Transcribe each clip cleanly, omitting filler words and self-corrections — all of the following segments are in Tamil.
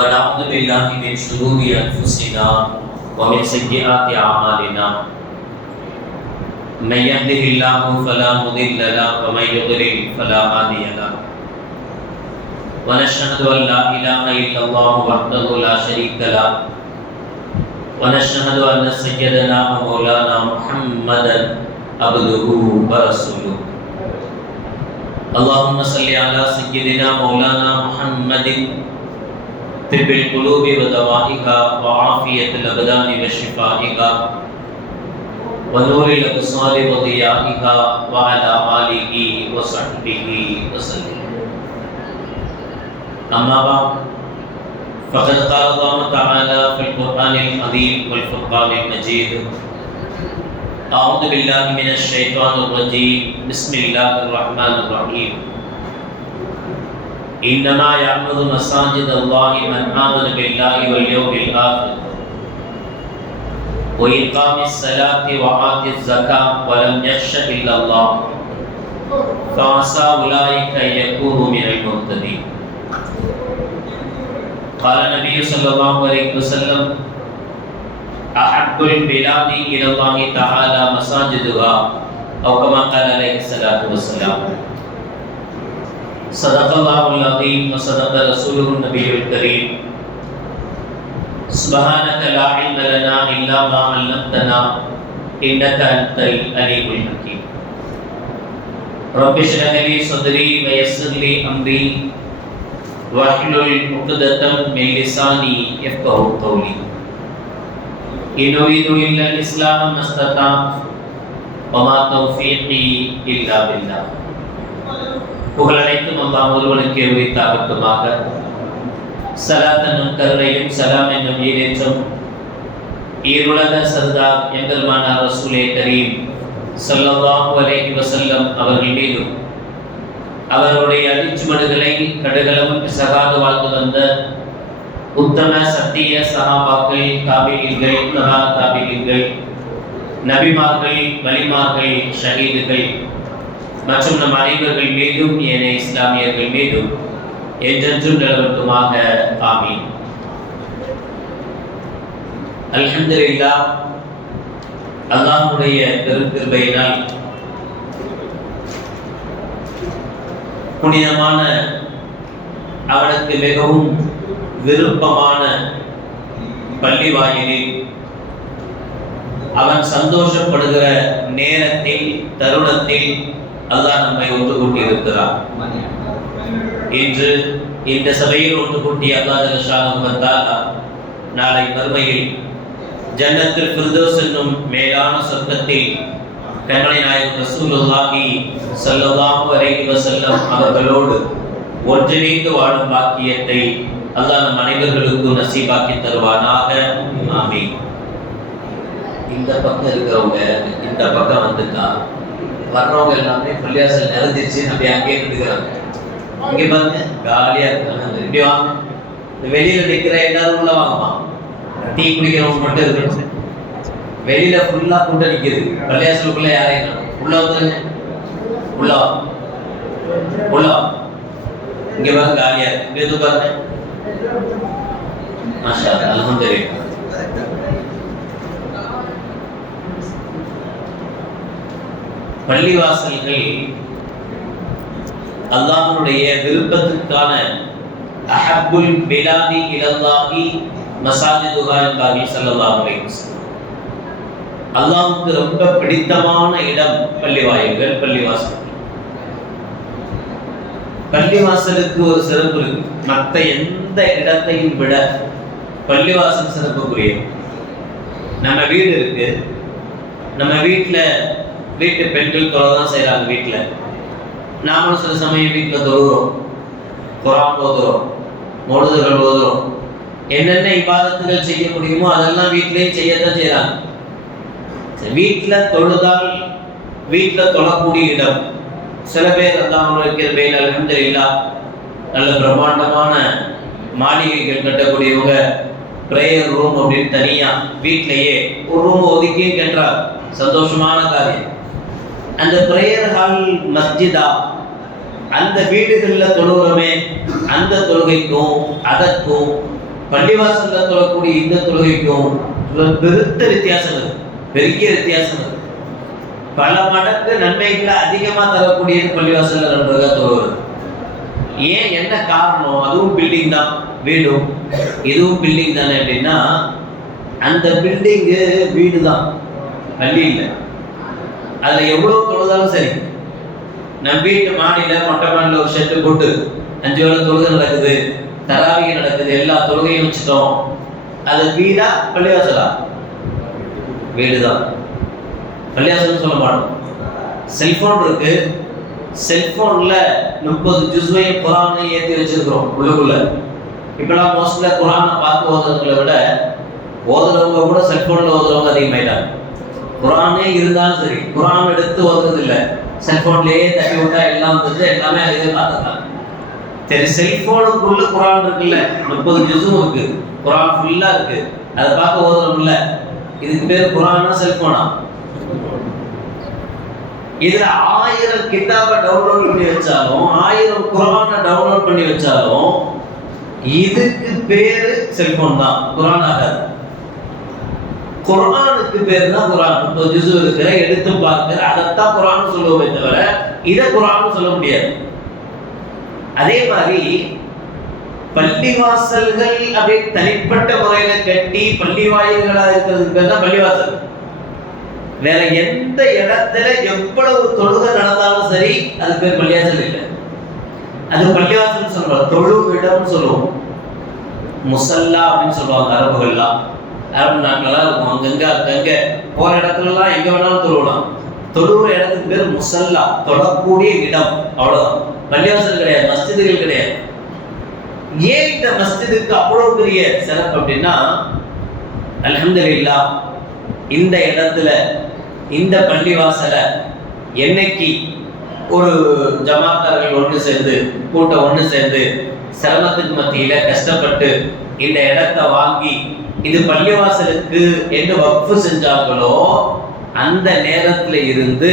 ونعوذ بالله من شرور أنفسنا ومن سيئات أعمالنا من يهده الله فلا مضل له ومن يضلل فلا هادي له ونشهد أن لا إله إلا الله وحده لا شريك له ونشهد أن سيدنا ومولانا محمدا عبده ورسوله اللهم صل على سيدنا مولانا محمد طب القلوب ودوائها وعافية الأبدان وشفائها ونور الأبصار وضيائها وعلى آله وصحبه وسلم. أما بعد فقد قال الله تعالى في القرآن العظيم والفرقان المجيد أعوذ بالله من الشيطان الرجيم بسم الله الرحمن الرحيم إنما يعمر مساجد الله من آمن بالله واليوم الآخر وإقام الصلاة وآتى الزكاة ولم يخش إلا الله فعسى أولئك أن يكونوا من المهتدين. قال النبي صلى الله عليه وسلم أحب البلاد إلى الله تعالى مساجدها أو كما قال عليه الصلاة والسلام. صدق الله العظيم وصدق رسوله النبي الكريم. سبحانك لا علم لنا إلا ما علمتنا إنك أنت العليم الحكيم. رب اشرح لي صدري ويسر لي أمري واحلل عقدة من لساني يفقهوا قولي. إن أريد إلا الإسلام ما استطعت وما توفيقي إلا بالله. புகழனைத்தும் அல்லாஹ் ஒருவனுக்கே உரித்தாகட்டுமாக. ஸலாத் என்னும் கருணையும் சலாம் என்னும் ஈடேற்றம் ஈருலக சர்தார் எம்பெருமானார் ரசூலே கரீம் ஸல்லல்லாஹு அலைஹி வஸல்லம் அவர்கள் மீதும் அவருடைய அடிச்சுமடுகளை கடுகளவும் பிசகாது வாழ்ந்து வந்த உத்தம சத்திய சஹாபாக்கள், தாபிஈன்கள், தபா தாபிஈன்கள், நபிமார்கள், வலிமார்கள், ஷஹீதுகள் மற்றும் நம் அனைவர்கள் மீதும் ஏனைய இஸ்லாமியர்கள் மீதும் என்றென்றும் நிலவட்டுமாக. ஆமீன். அல்ஹம்துலில்லாஹ், அல்லாஹ்வுடைய பெருங்கிருபையினால் புனிதமான அவனுக்கு மிகவும் விருப்பமான பள்ளி வாயிலில் அவன் சந்தோஷப்படுகிற நேரத்தில் தருணத்தில் அல்லாஹ் நம்மை ஒன்று கூட்டியிருக்கிறார். இன்று இந்த சபையில் ஒன்று கூட்டி அல்லாஹ் ஜல்லஷானஹு வ தஆலா நாளை மறுமையில் ஜன்னத்துல் ஃபிர்தௌஸ் என்னும் மேலான சொர்க்கத்தில் கண்மணி நாயகம் ரசூலுல்லாஹி ஸல்லல்லாஹு அலைஹி வஸல்லம் அவர்களோடு ஒன்றிணைந்து வாழும் பாக்கியத்தை அல்லாஹ் நம் அனைவர்களுக்கும் நசீபாக்கி தருவானாக. ஆமீன். இந்த பக்கம் இருக்கிறவங்க இந்த பக்கம் வந்துட்டா வர்றவங்க எல்லாமே பள்ளியாசல் நிறைஞ்சிருச்சு. நம்ம அங்கேயே நின்றுக்கிறாங்க. இங்கே பாருங்க, காலியா இருக்காங்க. இப்படி வாங்க. வெளியில நிற்கிற எல்லாரும் உள்ள வாங்கம்மா. டீ குடிக்கிறவங்க மட்டும் இருக்கணும். வெளியில ஃபுல்லா கூட்டம் நிற்கிது. பள்ளியாசலுக்குள்ள யாரையும் உள்ள வந்துருங்க. உள்ள உள்ள இங்கே பாருங்க, காலியா இருக்கு. இங்கே எது பாருங்க. மாஷா அல்லாஹ், அல்ஹம்துலில்லாஹ். பள்ளிவாசல்கள் அல்லாஹ்வுடைய விருப்பத்துக்கான அஹப்புல் பிலாதி இலல்லாஹி மசாஜிதுஹா நபி ஸல்லல்லாஹு அலைஹி வஸல்லம். அல்லாஹ்வுக்கு ரொம்ப பிடித்தமான இடம் பள்ளிவாயல்கள், பள்ளிவாசல்கள். பள்ளிவாசலுக்கு ஒரு சிறப்பு இருக்கு. மற்ற எந்த இடத்தையும் விட பள்ளிவாசல் சிறப்புக்குரியது. நம்ம வீடு இருக்கு. நம்ம வீட்டு பெண்கள் தொலை தான் செய்கிறாங்க. வீட்டில் நாமளும் சில சமயம் வீட்டில் தொழுகிறோம், குர்ஆன் ஓதுறோம், மௌலிதுகள் ஓதுறோம். என்னென்ன இபாதத்துகள் செய்ய முடியுமோ அதெல்லாம் வீட்டிலேயே செய்யத்தான் செய்கிறாங்க. வீட்டில் தொழுதால் வீட்டில் தொழக்கூடிய இடம். சில பேர் அல்லாஹ் இருக்கிற பேர் அல்ஹம்துலில்லாஹ் நல்ல பிரம்மாண்டமான மாளிகைகள் கட்டக்கூடியவங்க ப்ரேயர் ரூம் அப்படின்னு தனியாக வீட்டிலேயே ஒரு ரூம் ஒதுக்கி கேட்டார். சந்தோஷமான காரியம். அந்த பிரேயர் ஹால் மஸ்ஜிதா அந்த வீடுகளில் தொழுகிறோமே அந்த தொழுகைக்கும் அதற்கும் பள்ளிவாசல்ல தொழக்கூடிய இந்த தொழுகைக்கும் பெருத்த வித்தியாசம் இருக்கு, பெரிய வித்தியாசம் இருக்கு. பல மடங்கு நன்மைகளை அதிகமா தரக்கூடியது பள்ளிவாசல்ல 2 ரகா தொழுவது. ஏன், என்ன காரணம்? அதுவும் பில்டிங் தான், வீடும் இதுவும் பில்டிங் தானே அப்படின்னா, அந்த பில்டிங்கு வீடு தான், பள்ளி இல்லை. அதுல எவ்வளவு தொழுதாலும் சரி, நம்ம வீட்டு மாடியில மொட்டை மாடியில் ஒரு ஷெட்டு போட்டு 5 வேளை தொழுகை நடக்குது, தராவிகை நடக்குது, எல்லா தொழுகையும் வச்சுட்டோம். அது வீடா பள்ளிவாசலா? வீடுதான். பள்ளிவாசல் சொல்ல மாட்டோம். செல்போன் இருக்கு, செல்போன்ல 30 ஜுஸ்வையும் குரானையும் ஏற்றி வச்சிருக்கிறோம் உள்ளுக்குள்ள. இப்பெல்லாம் மோஸ்ட்ல குரானை பார்த்து ஓதுறவங்களை விட ஓதுறவங்க கூட செல்போன்ல ஓதுறவங்க அதிகமாயிட்டாங்க. குரானே இருந்தாலும் சரி, குரான் எடுத்து ஓதுறது இல்லை, செல்போன்லயே தட்டி விட்டா எல்லாம் வந்து எல்லாமே அதே பார்த்துக்கலாம். சரி, செல்போனுக்குள்ள குரான் இருக்குல்ல, 30 ஜுஸும் இருக்கு, குரான் ஃபுல்லா இருக்கு, அதை பார்க்க ஓதுறோம்ல, இதுக்கு பேர் குரானா செல்போனா? இதுல 1000 கிதாபை டவுன்லோட் பண்ணி வச்சாலும், 1000 குரானை டவுன்லோட் பண்ணி வச்சாலும் இதுக்கு பேரு செல்போன் தான், குரான் ஆகாது. குரானுக்கு பேர் தான் குரான். 30 ஜுஸு இருக்கிற, எடுத்து பார்க்கிற, அதைத்தான் குரான் சொல்லுவோமே தவிர இதை குரான் சொல்ல முடியாது. அதே மாதிரி பள்ளிவாசல்கள் அப்படி தனிப்பட்ட முறையில கட்டி பள்ளி வாயில்களா இருக்கிறதுக்கு பேர் தான் பள்ளிவாசல். வேற எந்த இடத்துல எவ்வளவு தொழுகை நடந்தாலும் சரி அது பேர் பள்ளிவாசல் இல்லை, அது பள்ளிவாசல் சொல்றோம். தொழுவிடம் சொல்லுவோம், முசல்லா அப்படின்னு சொல்லுவாங்க அரபுகள்லாம். அரபு நாட்களெல்லாம் இருக்கும், அங்கங்க போற இடத்துலலாம் எங்க வேணாலும் தொழுவலாம். தொழுகிற இடத்துக்கு பேர் முசல்லா, தொழக்கூடிய இடம், அவ்வளவுதான். பள்ளிவாசல் கிடையாது, மஸ்ஜிதுகள் கிடையாது. ஏன் இந்த மஸ்ஜிதுக்கு அவ்வளவு பெரிய சிறப்பு அப்படின்னா, அல்ஹம்துலில்லாஹ் இந்த இடத்துல இந்த பள்ளிவாசலை என்னைக்கு ஒரு ஜமாத்தார்கள் ஒன்று சேர்ந்து, கூட்டம் ஒன்று சேர்ந்து சிரமத்துக்கு மத்தியில கஷ்டப்பட்டு இந்த இடத்தை வாங்கி இது பள்ளிவாசலுக்கு என்று வக்ஃபு செஞ்சாங்களோ, அந்த நேரத்துல இருந்து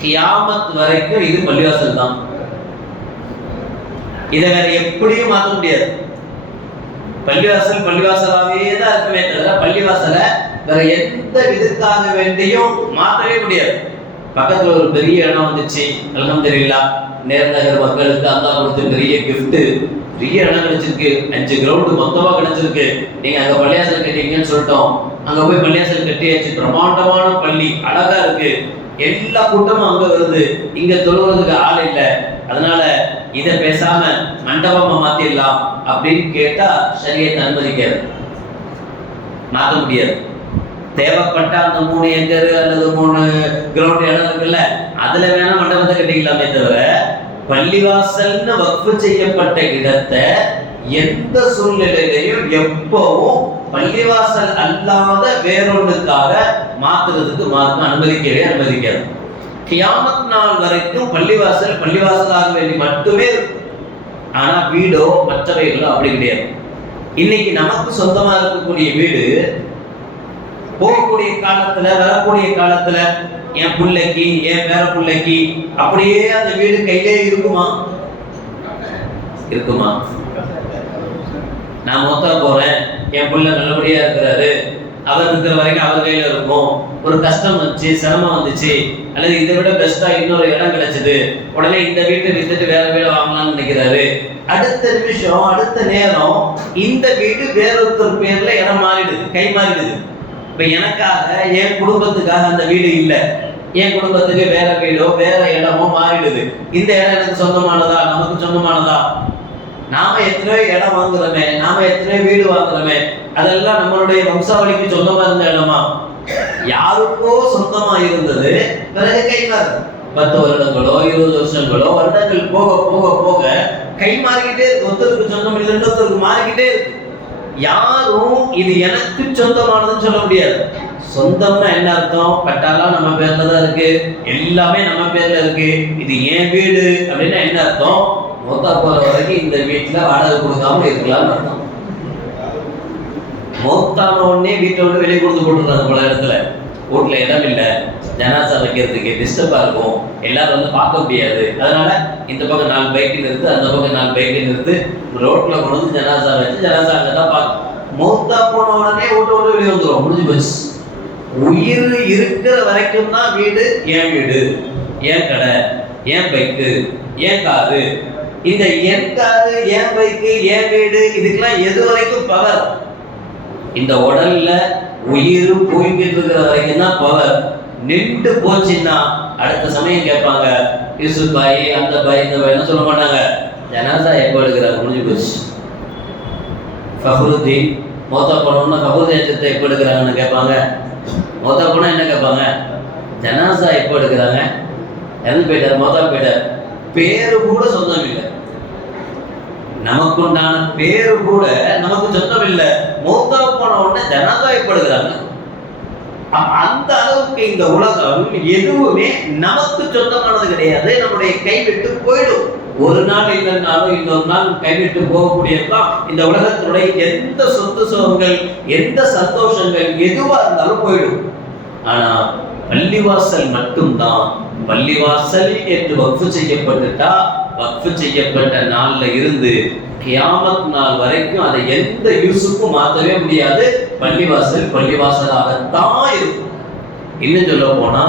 கியாமத் வரைக்கும் இது பள்ளிவாசல் தான். இதை வேற எப்படியும் மாற்ற முடியாது. பள்ளிவாசல் பள்ளிவாசலாவே தான் இருக்குமே தவிர பள்ளிவாசலை வேற எந்த விதத்தாக வேண்டியும் மாற்றவே முடியாது. பக்கத்துல ஒரு பெரிய இடம் வந்துச்சு, அல்ஹம்துலில்லாஹ் நேர்நகர் மக்களுக்கு அல்லாஹ் கொடுத்த பெரிய கிஃப்ட், பெரிய இடம் கிடைச்சிருக்கு, 5 கிரவுண்டு மொத்தமா கிடைச்சிருக்கு. நீங்க அங்க பள்ளிவாசல் கட்டிங்கன்னு சொல்லிட்டோம், அங்க போய் பள்ளிவாசல் கட்டியாச்சு, பிரம்மாண்டமான பள்ளி, அழகா இருக்கு, எல்லா கூட்டமும் அங்க வருது, இங்க தொழுவதுக்கு ஆள் இல்லை, அதனால இதை பேசாம மண்டபமா மாத்திடலாம் அப்படின்னு கேட்டா ஷரியத் அனுமதிக்காது, மாற்ற முடியாது. தேவைப்பட்ட அந்த 3 ஏக்கர் அல்லது 3 கிரவுண்ட் இடம் இருக்குல்ல, அதுல வேணா மண்டபத்தை கட்டிக்கலாமே தவிர பள்ளிவாசல்னு வக்ஃபு செய்யப்பட்ட இடத்தை எந்த சூழ்நிலையிலையும் எப்பவும் பள்ளிவாசல் அல்லாத வேறொன்றுக்காக மாத்துறதுக்கு மார்க்கம் அனுமதிக்காது. கியாமத் நாள் வரைக்கும் பள்ளிவாசல் பள்ளிவாசலாக வேண்டி மட்டுமே. ஆனா வீடோ மற்றவைகளோ அப்படி கிடையாது. இன்னைக்கு நமக்கு சொந்தமா இருக்கக்கூடிய வீடு போகக்கூடிய காலத்துல, வரக்கூடிய காலத்துல என் பிள்ளைக்கு, என் பேர பிள்ளைக்கு அப்படியே அந்த வீடு கையிலே இருக்குமா? நான் மொத்தா போறேன், என் பிள்ளை நல்லபடியா இருக்கிறாரு, அவர் இருக்கிற வரைக்கும் அவர் கையில இருக்கும். ஒரு கஷ்டம் வந்துச்சு, சிரமம் வந்துச்சு, அல்லது இதை விட பெஸ்டா இன்னொரு இடம் கிடைச்சது, உடனே இந்த வீட்டை வித்துட்டு வேற வீடு வாங்கலாம்னு நினைக்கிறாரு. அடுத்த நிமிஷம், அடுத்த நேரம் இந்த வீடு வேறொருத்தர் பேர்ல இடம் மாறிடுது, கை மாறிடுது. இப்ப எனக்காக, என் குடும்பத்துக்காக அந்த வீடு இல்லை, என் குடும்பத்துக்கு வேற வீடோ வேற இடமோ மாறிடுது. இந்த இடம் எனக்கு சொந்தமானதா, நமக்கு சொந்தமானதா? நாம எத்தனையோ இடம் வாங்குறோமே, நாம எத்தனையோ வீடு வாங்குறோமே, அதெல்லாம் நம்மளுடைய வம்சாவளிக்கு சொந்தமா இருந்த இடமா? யாருக்கோ சொந்தமா இருந்தது, பிறகு கை மாறுது. 10 வருடங்களோ 20 வருஷங்களோ வருடங்கள் போக போக போக கை மாறிக்கிட்டே இருக்கு. ஒருத்தருக்கு சொந்தம் இல்லை, இன்னொருத்தருக்கு மாறிக்கிட்டே இருக்கு. யாரும் இது எனக்கு சொந்தமானதுன்னு சொல்ல முடியாது. சொந்தம்னா என்ன அர்த்தம்? பட்டாலாம் நம்ம பேர்ல தான் இருக்கு, எல்லாமே நம்ம பேர்ல இருக்கு, இது என் வீடு அப்படின்னா என்ன அர்த்தம்? மொத்தா போற வரைக்கும் இந்த வீட்டுல வாடகை கொடுக்காம இருக்கலாம்னு அர்த்தம். மொத்தான உடனே வீட்டை விட்டு வெளியே கொடுத்து போட்டுருக்காங்க. பல இடத்துல வீட்டுல இடம் இல்லை, ஜனாசா வைக்கிறதுக்கு டிஸ்டர்பா இருக்கும், எல்லாரும் வந்து பார்க்க முடியாது, அதனால இந்த பக்கம் 4 பைக்கு நிறுத்து, அந்த பக்கம் 4 பைக்கு நிறுத்து, ரோட்ல கொண்டு வந்து ஜனாசா வச்சு ஜனாசா அங்கதான் பார்க்க செத்துட்டோம், முடிஞ்சு போச்சு. உயிர் இருக்கிற வரைக்கும் தான் வீடு ஏன் வீடு, ஏன் கடை, ஏன் பைக்கு, ஏன் காரு. இந்த ஏன் காரு, ஏன் பைக்கு, ஏன் வீடு, இதுக்கெல்லாம் எது வரைக்கும் பவர்? இந்த உடல்ல உயிர் போய்கிட்டு இருக்கிற வரைக்கும் தான் பவர். நின்று போச்சுன்னா அடுத்த சமயம் கேட்பாங்க, யூசுப் பாய், அந்த பாய், இந்த பாய் சொல்ல மாட்டாங்க. ஜனாசா எப்போ எடுக்கிறாங்க, முடிஞ்சு போச்சு. ஃபஹ்ருதீன் மௌத்தா போனோம்னா ஃபஹ்ருதீன் எப்போ எடுக்கிறாங்கன்னு கேட்பாங்க. மௌத்தா போனால் என்ன கேட்பாங்க? ஜனாசா எப்போ எடுக்கிறாங்க, இறந்து போயிட்டார், மௌத்தா போயிட்டார். பேரு கூட சொந்தம் இல்லை, நமக்கு உண்டான பேரு கூட நமக்கு சொந்தம் இல்லை. மௌத்தா போன உடனே ஜனாசா எப்போ எடுக்கிறாங்க. அந்த அளவுக்கு இந்த உலகம் எதுவுமே நமக்கு சொந்தமானது கிடையாது. நம்முடைய கைவிட்டு போயிடும். ஒரு நாள் இல்லைன்னாலும் இன்னொரு நாள் கைவிட்டு போகக்கூடியதான் இந்த உலகத்தினுடைய எந்த சொத்து சுகங்கள், எந்த சந்தோஷங்கள் எதுவா இருந்தாலும் போயிடும். ஆனா பள்ளிவாசல் மட்டும்தான். பள்ளிவாசல் என்று வக்ஃபு செய்யப்பட்டுட்டா, வக்ஃபு செய்யப்பட்ட நாள்ல இருந்து கியாமத் நாள் வரைக்கும் அதை எந்த யூஸுக்கும் மாற்றவே முடியாது. பள்ளிவாசல் பள்ளிவாசலாகத்தான் இருக்கும். இன்னும் சொல்ல போனா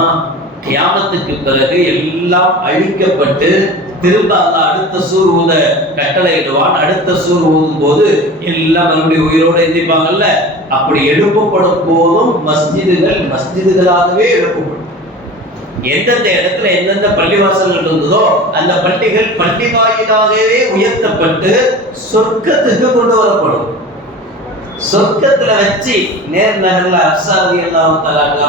கியாமத்துக்கு பிறகு எல்லாம் அழிக்கப்பட்டு திரும்ப அல்லாஹ் அடுத்த சூர் ஊத கட்டளையிடுவான். அடுத்த சூர் ஊதும் போது எல்லாம் மறுபடியும் உயிரோடு எந்திப்பாங்கல்ல, அப்படி எழுப்பப்படும் போதும் மஸ்ஜிதுகள் மஸ்ஜிதுகளாகவே எழுப்பப்படும். எந்தெந்த இடத்துல எந்தெந்த பள்ளிவாசல்கள் இருந்ததோ அந்த பள்ளிகள் பள்ளி வாயிலாகவே உயர்த்தப்பட்டு சொர்க்கத்துக்கு கொண்டு வரப்படும். சொர்க்கத்துல வச்சு நேர் நகர்ல அப்சாதி எல்லாம்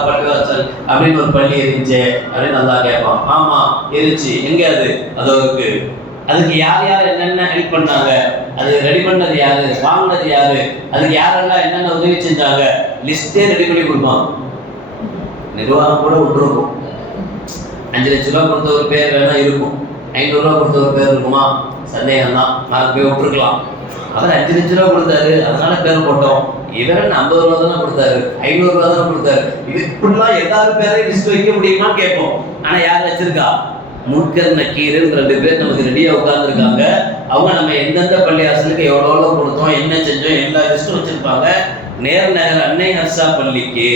பள்ளிவாசல் அப்படின்னு ஒரு பள்ளி இருந்துச்சு அப்படின்னு நல்லா கேட்பான். ஆமா இருந்துச்சு. எங்க அது? அதோ இருக்கு. அதுக்கு யார் யார் என்னென்ன ஹெல்ப் பண்ணாங்க, அது ரெடி பண்ணது யாரு, வாங்கினது யாரு, அதுக்கு யாரெல்லாம் என்னென்ன உதவி செஞ்சாங்க, லிஸ்டே ரெடி பண்ணி கொடுப்பான். நிர்வாகம் கூட விட்டுருக்கும். 5 லட்ச ரூபா கொடுத்த ஒரு பேர் வேணா இருக்கும், 500 ரூபா கொடுத்த ஒரு பேர் இருக்குமா? சந்தேகம் தான். நாலு போய் விட்டுருக்கலாம். அவர் 5 லட்ச ரூபா கொடுத்தாரு, அதனால பேர் போட்டோம். இவர் 50 ரூபா தானே கொடுத்தாரு, 500 ரூபா தானே கொடுத்தாரு. இது இப்படிலாம் எல்லாரும் பேரையும் லிஸ்ட் வைக்க முடியுமான்னு கேட்போம். ஆனா யார் வச்சிருக்கா? முன்கர் நக்கீருன்னு 2 பேர் நமக்கு ரெடியா உட்கார்ந்துருக்காங்க. அவங்க நம்ம எந்தெந்த பள்ளிவாசலுக்கு எவ்வளோ கொடுத்தோம், என்ன செஞ்சோம், எல்லா லிஸ்ட்டும் வச்சிருப்பாங்க. நேர் நகர் அன்னை ஹர்ஷா பள்ளிக்கு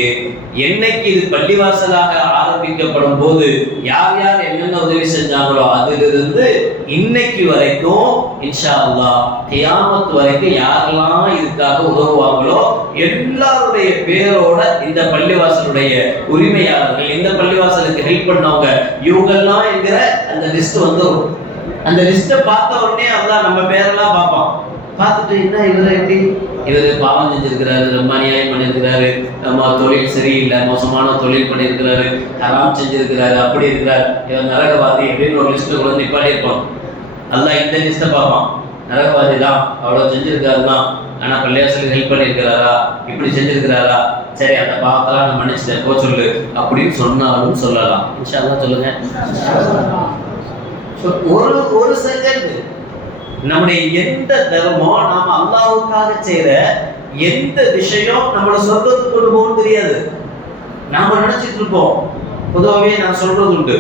என்னைக்கு இது பள்ளிவாசலாக ஆரம்பிக்கப்படும் போது யார் யார் என்னென்ன உதவி செஞ்சாங்களோ அதிலிருந்து இன்னைக்கு வரைக்கும் இன்ஷா அல்லாஹ் கியாமத் வரைக்கும் யாரெல்லாம் இதுக்காக உதவுவாங்களோ எல்லாருடைய பேரோட இந்த பள்ளிவாசலுடைய உரிமையாளர்கள், இந்த பள்ளிவாசலுக்கு ஹெல்ப் பண்ணவங்க, இவங்கெல்லாம் என்கிற அந்த லிஸ்ட் வந்துடும். அந்த லிஸ்ட்டை பார்த்த உடனே அல்லாஹ் நம்ம பேரெல்லாம் பார்ப்பான். பார்த்துட்டு என்ன இவர் எப்படி, இவர் பாவம் செஞ்சிருக்கிறாரு, ரொம்ப அநியாயம் பண்ணியிருக்கிறாரு, நம்ம தொழில் சரியில்லை, மோசமான தொழில் பண்ணியிருக்கிறாரு, ஹராம் செஞ்சிருக்கிறாரு, அப்படி இருக்கிறார், இவர் நரகவாதி அப்படின்னு ஒரு லிஸ்ட்டு கூட நிப்பாடி இருப்பான். அல்லாஹ் இந்த லிஸ்ட்டை பார்ப்பான். நரகவாதி தான், அவ்வளோ செஞ்சிருக்காரு தான், ஆனால் பள்ளிவாசலுக்கு ஹெல்ப் பண்ணியிருக்கிறாரா, இப்படி செஞ்சிருக்கிறாரா, சரி அந்த பாவத்தெல்லாம் நான் மன்னிச்சிட்டேன் போ சொல்லு அப்படின்னு சொன்னாலும் சொல்லலாம். இன்ஷா அல்லாஹ் சொல்லுங்க. ஒரு செகண்ட் நம்முடைய எந்த தர்மம், நாம அல்லாஹ்வுக்காக செய்யற எந்த விஷயம் நம்மளை சொர்க்கத்துக்கு கொண்டு போகும் தெரியாது. நாம நினைச்சிட்டு இருப்போம். பொதுவாகவே நான் சொல்றது உண்டு,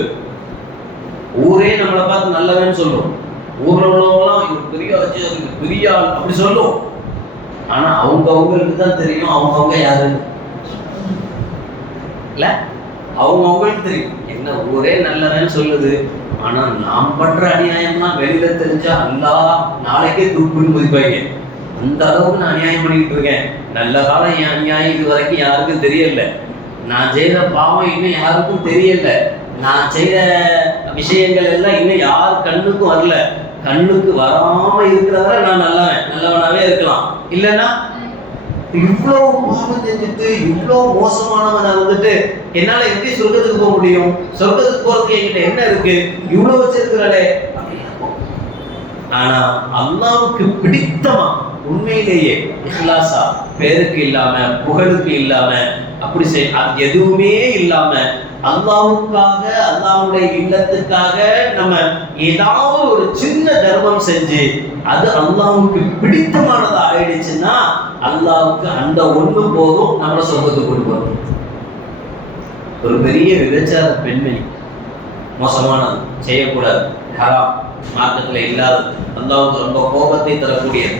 ஊரே நம்மளை பார்த்து நல்லவன்னு சொல்லும். ஊர்ல உள்ளவங்களாம் இவர் பெரிய ஆள் அப்படி சொல்லும். ஆனா அவங்களுக்கு தான் தெரியும் அவங்கவுங்க யாருன்னு. இல்ல அவங்கவுங்களுக்கு தெரியும் என்ன ஊரே நல்லவன்னு சொல்லுது. ஆனா நாம் பண்ற அநியாயம்லாம் வெளியில தெரிஞ்சா அல்லாஹ் நாளைக்கே தூக்குன்னு மதிப்பாங்க. அந்த அளவுக்கு நான் அநியாயம் பண்ணிட்டு இருக்கேன். நல்ல காலம் என் அநியாயம் இது வரைக்கும் யாருக்கும் தெரியல. நான் செய்த பாவம் இன்னும் யாருக்கும் தெரியல. நான் செய்த விஷயங்கள் எல்லாம் இன்னும் யார் கண்ணுக்கும் வரல. கண்ணுக்கு வராம இருக்கிறவரை நான் நல்லவனாவே இருக்கலாம். இல்லைன்னா இவ்வளோ பாவம் செஞ்சுட்டு இவ்வளோ மோசமானவனை வந்துட்டு என்னால எப்படி சொர்க்கத்துக்கு போக முடியும்? சொர்க்கத்துக்கு போறதுக்கு என்கிட்ட என்ன இருக்கு? இவ்வளோ வச்சிருக்கிறாளே. ஆனா அல்லாஹ்வுக்கு பிடித்தமா உண்மையிலேயே இஹ்லாஸா, பேருக்கு இல்லாம புகழுக்கு இல்லாம அப்படி அது எதுவுமே இல்லாம அல்லாஹ்வுக்காக, அல்லாஹ்வுடைய இல்லத்துக்காக நம்ம ஏதாவது ஒரு சின்ன தர்மம் செஞ்சு அது அல்லாஹ்வுக்கு பிடித்தமானதா ஆயிடுச்சுன்னா அல்லாஹ்வுக்கு அந்த ஒண்ணு போதும் நம்மளை சொர்க்கத்துக்கு கொண்டு வரும். ஒரு பெரிய விபச்சார பெண்மணி, மோசமானது, செய்யக்கூடாது, ஹராம், மார்க்கத்துல இல்லாதது, அல்லாஹ்வுக்கு ரொம்ப கோபத்தை தரக்கூடியது.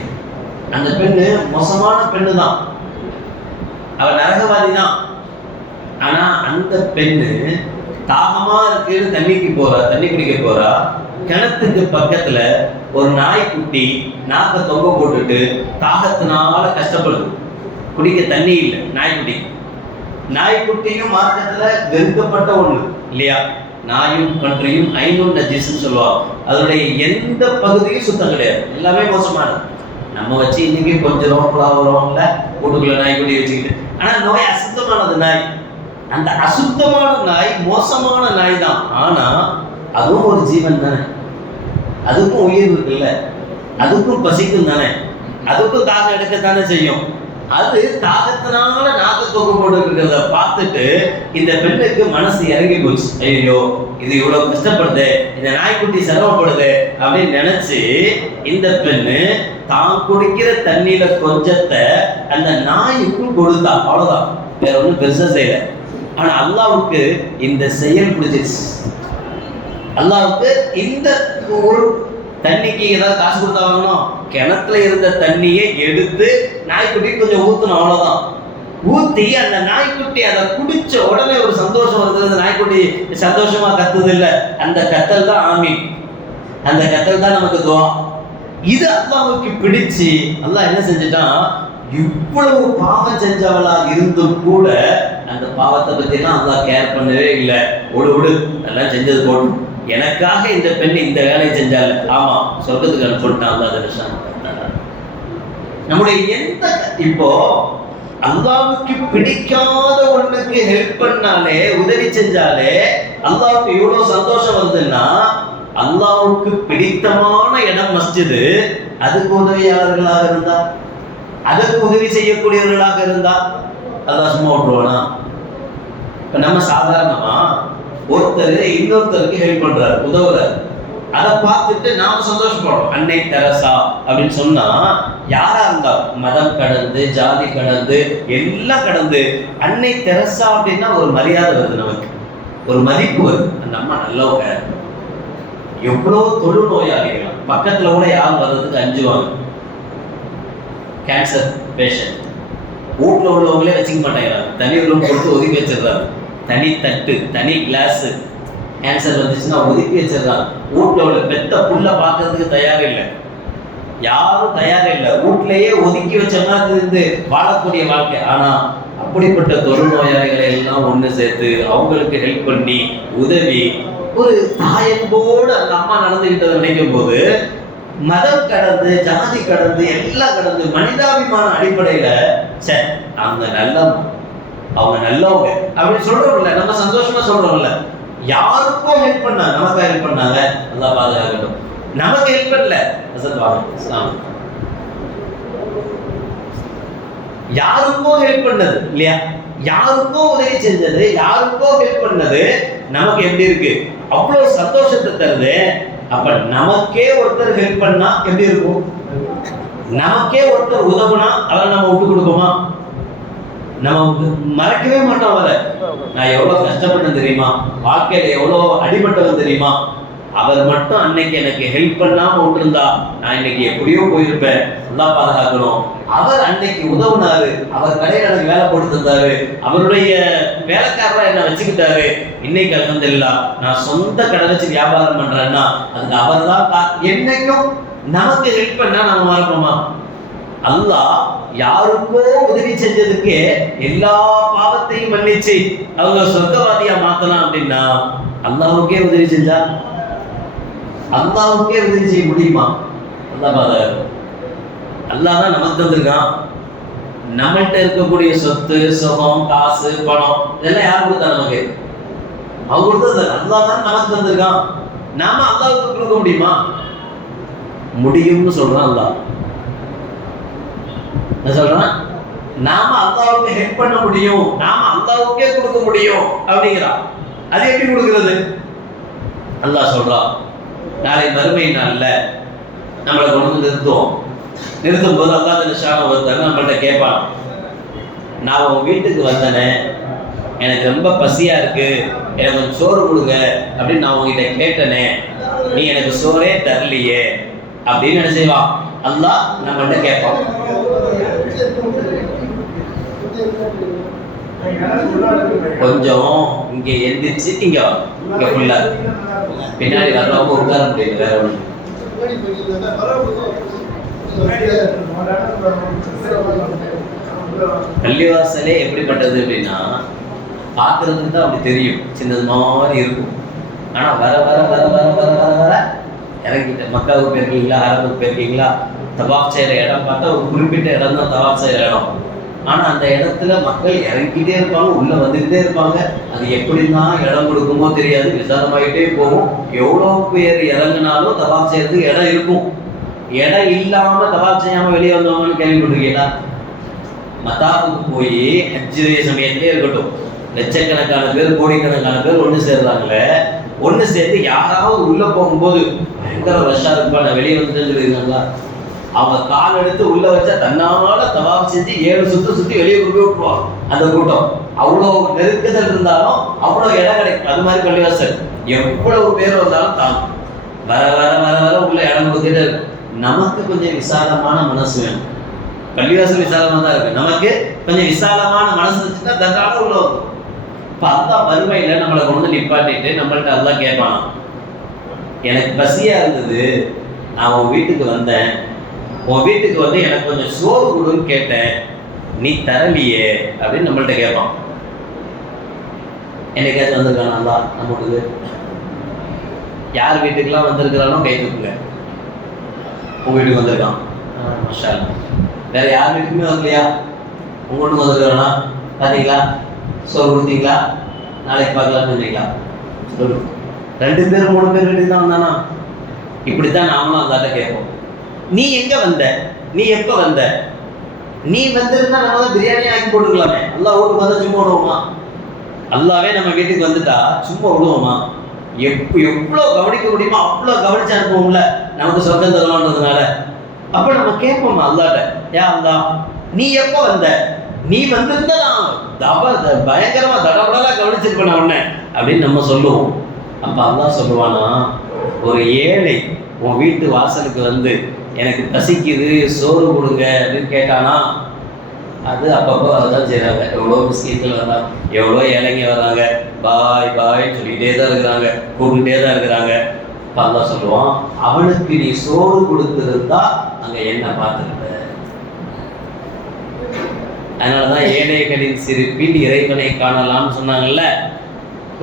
அந்த பெண்ணு மோசமான பெண்ணு தான். அவன் நரகவாதி தான். ஆனா அந்த பெண்ணு தாகமா இருக்குன்னு தண்ணி குடிக்க போறா. கிணத்துக்கு பக்கத்துல ஒரு நாய்க்குட்டி நாக்க தொங்க போட்டுட்டு தாகத்தினால கஷ்டப்படுது. குடிக்க தண்ணி இல்லை நாய்க்குட்டியும் மார்க்கத்துல வெறுக்கப்பட்ட ஒண்ணு இல்லையா? நாயும் பன்றியும் ஐநூறு நஜீஸ்ன்னு சொல்லுவாங்க. அதனுடைய எந்த பகுதியும் சுத்தம் கிடையாது, எல்லாமே மோசமானது. நம்ம வச்சு இன்னைக்கு கொஞ்சம் ரோம்ல வீட்டுக்குள்ள நாய்க்குட்டி வச்சுக்கிட்டு, ஆனா நோய் அசுத்தமானது நாய். அந்த அசுத்தமான நாய் மோசமான நாய் தான். ஆனா அதுவும் ஒரு ஜீவன் தானே, அதுக்கும் உயிர் இருக்குல்ல, அதுக்கும் பசிக்கும் தானே, அதுக்கும் தாகம் எடுக்கத்தானே செய்யும். அது தாகத்தினால நாக்கு தொகு போட்டு இருக்கிறத பார்த்துட்டு இந்த பெண்ணுக்கு மனசு இறங்கி போச்சு. ஐயோ, இது இவ்வளவு கஷ்டப்படுது, இந்த நாய்க்குட்டி சிரமப்படுது அப்படின்னு நினைச்சு இந்த பெண்ணு தான் குடிக்கிற தண்ணியில கொஞ்சத்தை அந்த நாய்க்கு கொடுத்தா. அவ்வளவுதான், வேற ஒன்றும் பெருசா செய்யல. ஆனா அல்லாவுக்கு இந்த செயல் பிடிச்சிருச்சு. அல்லாவுக்கு இந்த ஒரு தண்ணிக்கு ஏதாவது காசு கொடுத்தா வாங்கணும், கிணத்துல இருந்த தண்ணியை எடுத்து நாய்க்குட்டி கொஞ்சம் ஊத்தணும், அவ்வளவுதான். ஊத்தி அந்த நாய்க்குட்டி அதை குடிச்ச உடனே ஒரு சந்தோஷம் வருது. அந்த நாய்க்குட்டி சந்தோஷமா கத்துது இல்ல, அந்த கத்தல் தான் ஆமீன், அந்த கத்தல் தான் நமக்கு துவா. இது அல்லாவுக்கு பிடிச்சு அல்லாஹ் என்ன செஞ்சுட்டான், இவ்வளவு பாவம் செஞ்சவளா இருந்தும் கூட அந்த பாவத்தை பத்தி எல்லாம் அல்லாஹ் கேர் பண்ணவே இல்லை. விடு எல்லாம் செஞ்சது போட்டும், எனக்காக இந்த பெண் இந்த வேலையை செஞ்சால, ஆமா சொர்க்கத்துக்கு அனுப்பிட்டான் அல்லாஹ். நம்முடைய எந்த இப்போ அல்லாஹ்வுக்கு பிடிக்காத ஒண்ணுக்கு ஹெல்ப் பண்ணாலே, உதவி செஞ்சாலே அல்லாஹ்வுக்கு இவ்வளவு சந்தோஷம் வருதுன்னா, அல்லாஹ்வுக்கு பிடித்தமான இடம் மஸ்ஜிது, அதுக்கு உதவியாளர்களாக இருந்தா, அதற்கு உதவி செய்யக்கூடியவர்களாக இருந்தா அல்லாஹ் சும்மா விட்டுருவானா? இப்ப நம்ம சாதாரணமா ஒருத்தர் இன்னொருத்தருக்கு ஹெல்ப் பண்றாரு, உதவுறாரு, அதை பார்த்துட்டு நாம சந்தோஷப்படுறோம். அன்னை தெரசா அப்படின்னு சொன்னா யாரா இருந்தா, மதம் கடந்து ஜாதி கடந்து எல்லாம் கடந்து அன்னை தெரசா அப்படின்னா ஒரு மரியாதை வருது, நமக்கு ஒரு மதிப்பு வருது. அந்த அம்மா நல்லவங்க. எவ்வளவு தொழுநோயாளிகள் பக்கத்துல கூட யாரும் வர்றதுக்கு அஞ்சுவாங்க. கேன்சர் பேஷண்ட் வீட்டில் உள்ளவங்களே வச்சுக்க மாட்டேங்கிறாங்க, தனி ரூம் கொடுத்து ஒதுக்கி வச்சிடுறாங்க, தனி தட்டு தனி கிளாஸ். கேன்சர் வந்துச்சுன்னா ஒதுக்கி வச்சிடறாங்க. வீட்டில் உள்ள பெத்த புள்ள பார்க்கறதுக்கு தயார் இல்லை, யாரும் தயார் இல்லை. வீட்டிலேயே ஒதுக்கி வச்ச மாதிரி இருந்து வாழக்கூடிய வாழ்க்கை. ஆனா அப்படிப்பட்ட தொழுநோயாளிகளை எல்லாம் ஒன்று சேர்த்து அவங்களுக்கு ஹெல்ப் பண்ணி உதவி, ஒரு தாயன்போடு அந்த அம்மா நடந்துகிட்டதை நினைக்கும் போது, மதம் கடந்து ஜாதி கடந்து எல்லாம் கடந்து மனிதாபிமான அடிப்படையில சரி அவங்க நல்லவங்க அப்படின்னு சொல்றோம்ல, நம்ம சந்தோஷமா சொல்றோம்ல. யாருக்கும் ஹெல்ப் பண்ணாங்க, நமக்கு ஹெல்ப் பண்ணாங்க, நல்லா பாதுகாக்கட்டும். நமக்கு ஹெல்ப் பண்ணல, யாருக்கோ ஹெல்ப் பண்ணது இல்லையா, யாருக்கோ உதவி செஞ்சது, யாருக்கோ ஹெல்ப் பண்ணது நமக்கு எப்படி இருக்கு, அவ்வளவு சந்தோஷத்தை தருது. அப்ப நமக்கே ஒருத்தர் ஹெல்ப் பண்ணா எப்படி இருக்கும், நமக்கே ஒருத்தர் உதவுனா அவரை நம்ம விட்டு கொடுப்போமா? நம்ம மறக்கவே மாட்டோம். அவரை நான் எவ்வளவு கஷ்டப்பட்டேன் தெரியுமா, வாழ்க்கையில எவ்வளவு அடிபட்டவன் தெரியுமா, அவர் மட்டும் அன்னைக்கு எனக்கு ஹெல்ப் பண்ணாம விட்டுருந்தா நான் இன்னைக்கு எப்படியோ போயிருப்பேன், நல்லா பாதுகாக்கணும். அவர் அன்னைக்கு உதவுனாரு, அவர் கடையில் எனக்கு வேலை போட்டு தந்தாரு, அவருடைய வேலைக்காரரா என்ன வச்சுக்கிட்டாரு. இன்னைக்கு அல்ஹம்துலில்லாஹ் நான் சொந்த கடை வச்சு வியாபாரம் பண்றேன்னா அதுக்கு அவர் தான். என்னைக்கும் நமக்கு ஹெல்ப் பண்ணா நம்ம மறப்போமா? அல்லாஹ் யாருக்கோ உதவி செஞ்சதுக்கு எல்லா பாவத்தையும் மன்னிச்சு அவங்க சொர்க்கவாதியா மாத்தலாம் அப்படின்னா அல்லாஹ்வுக்கே உதவி செஞ்சா அல்லாஹ்வுக்கே உதவி செய்ய முடியுமா? அல்லாஹ் தான் நமக்கு தந்திருக்கான். நம்மள்கிட்ட இருக்கக்கூடிய சொத்து சுகம் காசு பணம் இதெல்லாம் யார் கொடுத்தா? நமக்கு அவங்க கொடுத்தது. அல்லாஹ் தான் நமக்கு தந்திருக்கான். நாம அல்லாஹ்வுக்கு கொடுக்க முடியுமா? முடியும்னு சொல்றான் அல்லாஹ். என்ன சொல்றான்? நாம அல்லாஹ்வுக்கு ஹெல்ப் பண்ண முடியும், நாம அல்லாஹ்வுக்கே கொடுக்க முடியும் அப்படிங்கிறான். அது எப்படி கொடுக்கிறது? அல்லாஹ் சொல்றான், நாளை மறுமை நாள்ல நம்மளை கொண்டு நிறுத்தும் போது அல்லாஹ் ஒருத்தர் நம்மள்கிட்ட கேட்பான், நான் உன் வீட்டுக்கு வந்தேனே, எனக்கு ரொம்ப பசியா இருக்கு, எனக்கு கொஞ்சம் சோறு கொடுங்க அப்படின்னு நான் உங்ககிட்ட கேட்டனே, நீ எனக்கு சோறே தரலையே அப்படின்னு என்ன செய்வான்? அல்லாஹ் நம்மள்கிட்ட கேட்பான். கொஞ்சம் இங்க எந்திரிச்சு இங்க ஃபுல்லா பின்னாடி வர்றவங்க உட்கார முடியல. வேற ஒண்ணு பள்ளிவாசலே எப்படிப்பட்டது அப்படின்னா பார்க்கறதுக்கு தான் அப்படி தெரியும், சின்னது மாதிரி இருக்கும். ஆனா வர வர வர வர வர வர வர இறங்கிட்ட மக்காவுக்கு போயிருக்கீங்களா, அரபுக்கு போயிருக்கீங்களா, தவாப் செய்யற இடம் பார்த்தா ஒரு குறிப்பிட்ட இடம் தான் தவாப் செய்யற இடம். ஆனா அந்த இடத்துல மக்கள் இறங்கிட்டே இருப்பாங்க, உள்ள வந்துகிட்டே இருப்பாங்க. அது எப்படிதான் இடம் கொடுக்குமோ தெரியாது, விசாலமாயிட்டே போகும். எவ்வளவு பேர் இறங்கினாலும் தவாப் செய்யறதுக்கு இடம் இருக்கும். இடம் இல்லாம தவாப் செய்யாம வெளியே வந்தவங்கன்னு கேள்விப்பட்டிருக்கீங்களா? மத்தாப்புக்கு போய் ஹஜ்ஜுடைய சமயத்திலே இருக்கட்டும், லட்சக்கணக்கான பேர் கோடிக்கணக்கான பேர் ஒன்று சேர்றாங்களே, ஒன்று சேர்ந்து யாராவது உள்ள போகும்போது பயங்கர ரஷ்ஷா இருப்பா, நான் வெளியே வந்துட்டேன்னு சொல்லியிருக்காங்களா? அவங்க கால் எடுத்து உள்ள வச்சா தன்னால தவாப் செஞ்சு 7 சுத்து சுத்தி வெளியே கொண்டு போய் விட்டுருவாங்க. அந்த கூட்டம் அவ்வளோ நெருக்குதல் இருந்தாலும் அவ்வளோ இடம் கிடைக்கும். அது மாதிரி பள்ளிவாசல் எவ்வளவு பேர் வந்தாலும் தான் வர வர வர வர உள்ள இடம் கொடுத்துட்டு இருக்கும். நமக்கு கொஞ்சம் விசாலமான மனசு வேணும். பள்ளிவாசல் விசாலமா தான் இருக்கு, நமக்கு கொஞ்சம் விசாலமான மனசு வச்சுட்டா தன்னால உள்ள வரும். இப்போ அதான் வறுமையில நம்மளை கொண்டு நிப்பாட்டிட்டு நம்மள்ட்ட அதான் கேட்பானா, எனக்கு பசியா இருந்தது, நான் உன் வீட்டுக்கு வந்தேன், உன் வீட்டுக்கு வந்து எனக்கு கொஞ்சம் சோறு கொடுன்னு கேட்டேன், நீ தரலையே அப்படின்னு நம்மள்ட்ட கேட்பான். என்னைக்காச்சும் வந்திருக்கானா அல்லா நம்மளுக்கு? யார் வீட்டுக்கெல்லாம் வந்திருக்கிறானோ கை தூக்குங்க. உங்க வீட்டுக்கு வந்திருக்கான், மாஷா அல்லாஹ். வேற யார் வீட்டுக்குமே வரலையா? உங்க வீட்டுக்கு வந்திருக்கானா? பார்த்தீங்களா, சோறு கொடுத்தீங்களா, நாளைக்கு பார்க்கலாம்னு சொன்னீங்களா? சொல்லு. 2 பேர் 3 பேர் வீட்டுக்கு தான் வந்தானா? இப்படித்தான் நாமளும் அந்தாட்ட கேட்போம். நீ எங்க வந்த, நீ எப்ப வந்த, நீ வந்திருந்தா நம்ம தான் பிரியாணி ஆக்கி போட்டுக்கலாமே. அல்லாஹ் வீட்டுக்கு வந்தா சும்மா விடுவோமா? அல்லாவே நம்ம வீட்டுக்கு வந்துட்டா சும்மா விடுவோமா? எவ்வளோ கவனிக்க முடியுமோ அவ்வளோ கவனிச்சு அனுப்புவோம்ல, நமக்கு சொந்தம் தருவான்றதுனால. அப்ப நம்ம கேட்போமா அல்லாட்ட, யா அல்லாஹ் நீ எப்ப வந்த, நீ வந்திருந்தா நான் பயங்கரமா தடபடலா கவனிச்சிருப்பேன் உடனே அப்படின்னு நம்ம சொல்லுவோம். அப்ப அல்லாஹ் சொல்லுவானா, ஒரு ஏழை உன் வீட்டு வாசலுக்கு வந்து எனக்கு பசிக்குது சோறு கொடுங்க அப்படின்னு கேட்டானா, அது அப்பப்போ அதுதான் செய்கிறாங்க. எவ்வளோ மிஸ்கீன்கள் வர்றாங்க, எவ்வளோ இளைஞர் வர்றாங்க, பாய் பாய் சொல்லிகிட்டே தான் இருக்கிறாங்க, கூப்பிட்டுட்டே தான் இருக்கிறாங்க. இப்போ அல்லாஹ் சொல்லுவான், அவனுக்கு நீ சோறு கொடுத்துருந்தா அங்கே என்ன பார்த்துருந்த. அதனால தான் ஏழைகளின் சிரிப்பில் இறைவனை காணலாம்னு சொன்னாங்கல்ல.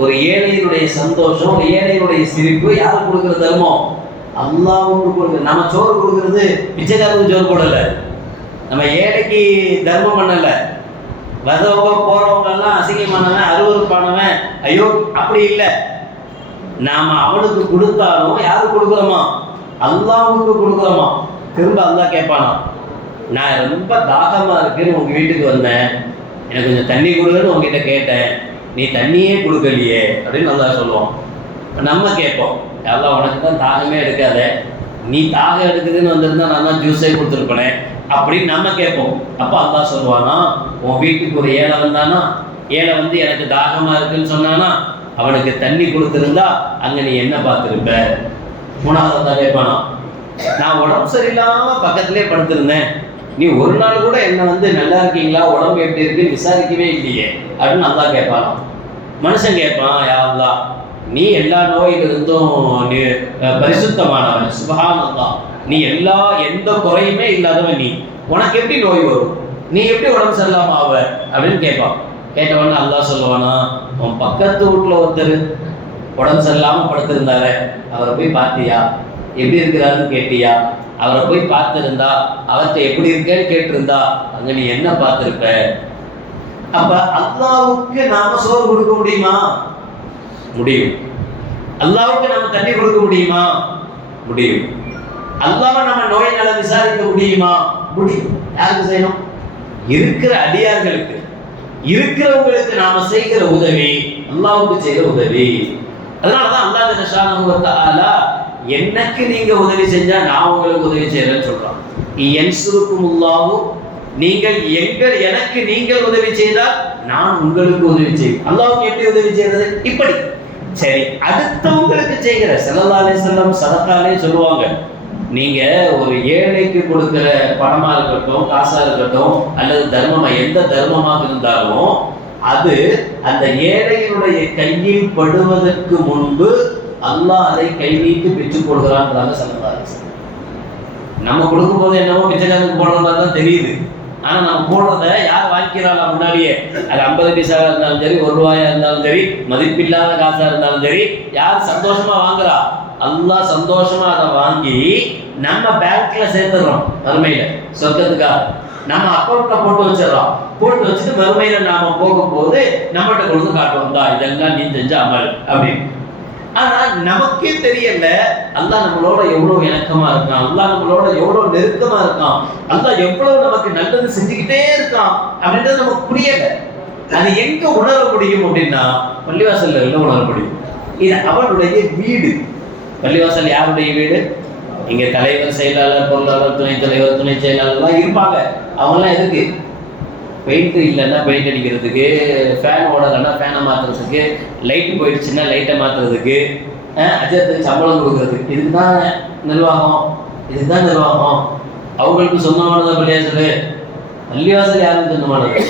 ஒரு ஏழையினுடைய சந்தோஷம், ஏழையினுடைய சிரிப்பு யாருக்கு கொடுக்குற தர்மம்? அல்லாஹ்வுக்கு கொடுக்குறது. நம்ம சோறு கொடுக்குறது பிச்சைக்காரருக்கு சோறு போடல, நம்ம ஏழைக்கு தர்மம் பண்ணல. வர்றவங்க போறவங்க எல்லாம் அசிங்கமானவன், அருவருப்பானவன், ஐயோ அப்படி இல்லை. நாம அவனுக்கு கொடுத்தாலும் யாருக்கு கொடுக்குறோமா? அல்லாஹ்வுக்கு கொடுக்குறோமா? திரும்ப அல்லாஹ் கேட்பானா, நான் ரொம்ப தாகமா இருக்குன்னு உங்க வீட்டுக்கு வந்தேன், எனக்கு கொஞ்சம் தண்ணி கொடுன்னு உங்ககிட்ட கேட்டேன், நீ தண்ணியே கொடுக்கலையே அப்படின்னு அல்லாஹ் சொல்லுவான். நம்ம கேட்போம், அல்லாஹ் உனக்கு தான் தாகமே எடுக்காத, நீ தாகம் எடுக்குதுன்னு வந்திருந்தா நான் தான் ஜூஸே கொடுத்துருப்பேனே அப்படின்னு நம்ம கேட்போம். அப்போ அல்லாஹ் சொல்லுவானா, உன் வீட்டுக்கு ஒரு ஏழை வந்தானா, ஏழை வந்து எனக்கு தாகமா இருக்குன்னு சொன்னானா, அவனுக்கு தண்ணி கொடுத்துருந்தா அங்க நீ என்ன பார்த்துருப்ப? 3வது தான் கேட்பானா, நான் உடம்பு சரியில்லாம பக்கத்திலே படுத்திருந்தேன், நீ ஒரு நாள் கூட என்ன வந்து நல்லா இருக்கீங்களா, உடம்பு எப்படி இருக்குன்னு விசாரிக்கவே இல்லையே அப்படின்னு அல்லாஹ் கேட்பானா. மனுஷன் கேட்பான், யா அல்லாஹ் நீ எல்லா நோயிலிருந்தும் நீ பரிசுத்தமானவன், சுப்ஹானல்லாஹ், நீ எந்த குறையுமே இல்லாதவன், நீ உனக்கு எப்படி நோய் வரும், நீ எப்படி உடம்பு சரியில்லாம ஆவ அப்படின்னு கேட்பான். கேட்டவொடனே அல்லாஹ் சொல்லுவானா, உன் பக்கத்து வீட்டுல ஒருத்தர் உடம்பு சரியில்லாம படுத்திருந்தாரு, அவரை போய் பார்த்தியா, எப்படி இருக்கிறாருன்னு கேட்டியா, அவரை போய் பார்த்திருந்தா, அவர்கிட்ட எப்படி இருக்கேன்னு கேட்டிருந்தா அங்க நீ என்ன பார்த்திருப்ப? அப்ப அல்லாஹ்வுக்கு நாம சோறு கொடுக்க முடியுமா? முடியும். அல்லாஹ்வுக்கு நாம தண்ணி கொடுக்க முடியுமா? முடியும். அல்லாஹ்வை நம்ம நோய் நல விசாரிக்க முடியுமா? முடியும். யாருக்கு செய்யணும்? இருக்கிற அடியார்களுக்கு, இருக்கிறவங்களுக்கு நாம செய்கிற உதவி அல்லாஹ்வுக்கு செய்கிற உதவி. அதனாலதான் அல்லாஹ் ஜல்லஷானஹு வ தஆலா எனக்கு நீங்க உதவி செஞ்சா நான் உங்களுக்கு உதவி செய்யறேன்னு சொல்றான். யன்சுருக்குமுல்லாஹு, நீங்கள் எனக்கு நீங்கள் உதவி செய்தால் நான் உங்களுக்கு உதவி செய்வேன். அல்லாஹ்வுக்கு எப்படி உதவி செய்யறது? இப்படி. சரி, அடுத்தவங்களுக்கு செய்கிற ஸல்லல்லாஹு அலைஹி வஸல்லம் சதகாலே சொல்லுவாங்க, நீங்க ஒரு ஏழைக்கு கொடுக்கிற பணமா இருக்கட்டும், காசா இருக்கட்டும், அல்லது தர்மமா, எந்த தர்மமாக இருந்தாலும் அது அந்த ஏழையினுடைய கையில் படுவதற்கு முன்பு அல்லாஹ் அதை கை நீட்டு பெற்றுக் கொள்கிறான்றாங்க சொல்லலாம். நம்ம கொடுக்கும் போது என்னவோ பிச்சைக்காரனுக்கு போடுற மாதிரி தான் தெரியுது. ஆனா நம்ம போடுறத யார் வாங்கிக்கிறாங்க முன்னாடியே, அது 50 பைசாவா இருந்தாலும் சரி, 1 ரூபாயா இருந்தாலும் சரி, மதிப்பில்லாத காசா இருந்தாலும் சரி, யார் சந்தோஷமா வாங்குறா? அல்லாஹ் சந்தோஷமா அதை வாங்கி நம்ம பேங்க்ல சேர்த்துடுறோம். மறுமையில சொர்க்கத்துக்காக நம்ம அக்கௌண்ட்ல போட்டு வச்சிடறோம். போட்டு வச்சுட்டு மறுமையில நாம போகும்போது நம்மகிட்ட கொண்டு காட்டுவோம், தான் இதெல்லாம் நீ செஞ்ச அமல் அப்படின்னு. ஆனா நமக்கே தெரியல அல்லாஹ் நம்மளோட எவ்வளவு இணக்கமா இருக்கான், அல்லாஹ் நம்மளோட எவ்வளவு நெருக்கமா இருக்கான், அல்லாஹ் எவ்வளவு நமக்கு நல்லது செஞ்சுக்கிட்டே இருக்கான் அப்படின்றது நமக்கு புரியல. அது எங்க உணர முடியும் அப்படின்னா பள்ளிவாசல்ல எல்லாம் உணர முடியும். இது அவனுடைய வீடு. பள்ளிவாசல் யாருடைய வீடு? இங்க தலைவர், செயலாளர், பொருளாளர், துணைத் தலைவர், துணை செயலாளர்லாம் இருப்பாங்க. அவங்கெல்லாம் எதுக்கு? பெயிண்ட் இல்லைன்னா பெயிண்ட் அடிக்கிறதுக்கு, ஃபேன் ஓடலைன்னா ஃபேனை மாற்றுறதுக்கு, லைட்டு போயிடுச்சுன்னா லைட்டை மாற்றுறதுக்கு, அஜயத்துக்கு சம்பளம் கொடுக்கறதுக்கு. இதுக்கு தான் நிர்வாகம், இதுக்கு தான் நிர்வாகம். அவங்களுக்கு சொந்தமானது பள்ளிவாசல். பள்ளிவாசல் யாருக்கு சொந்தமானது?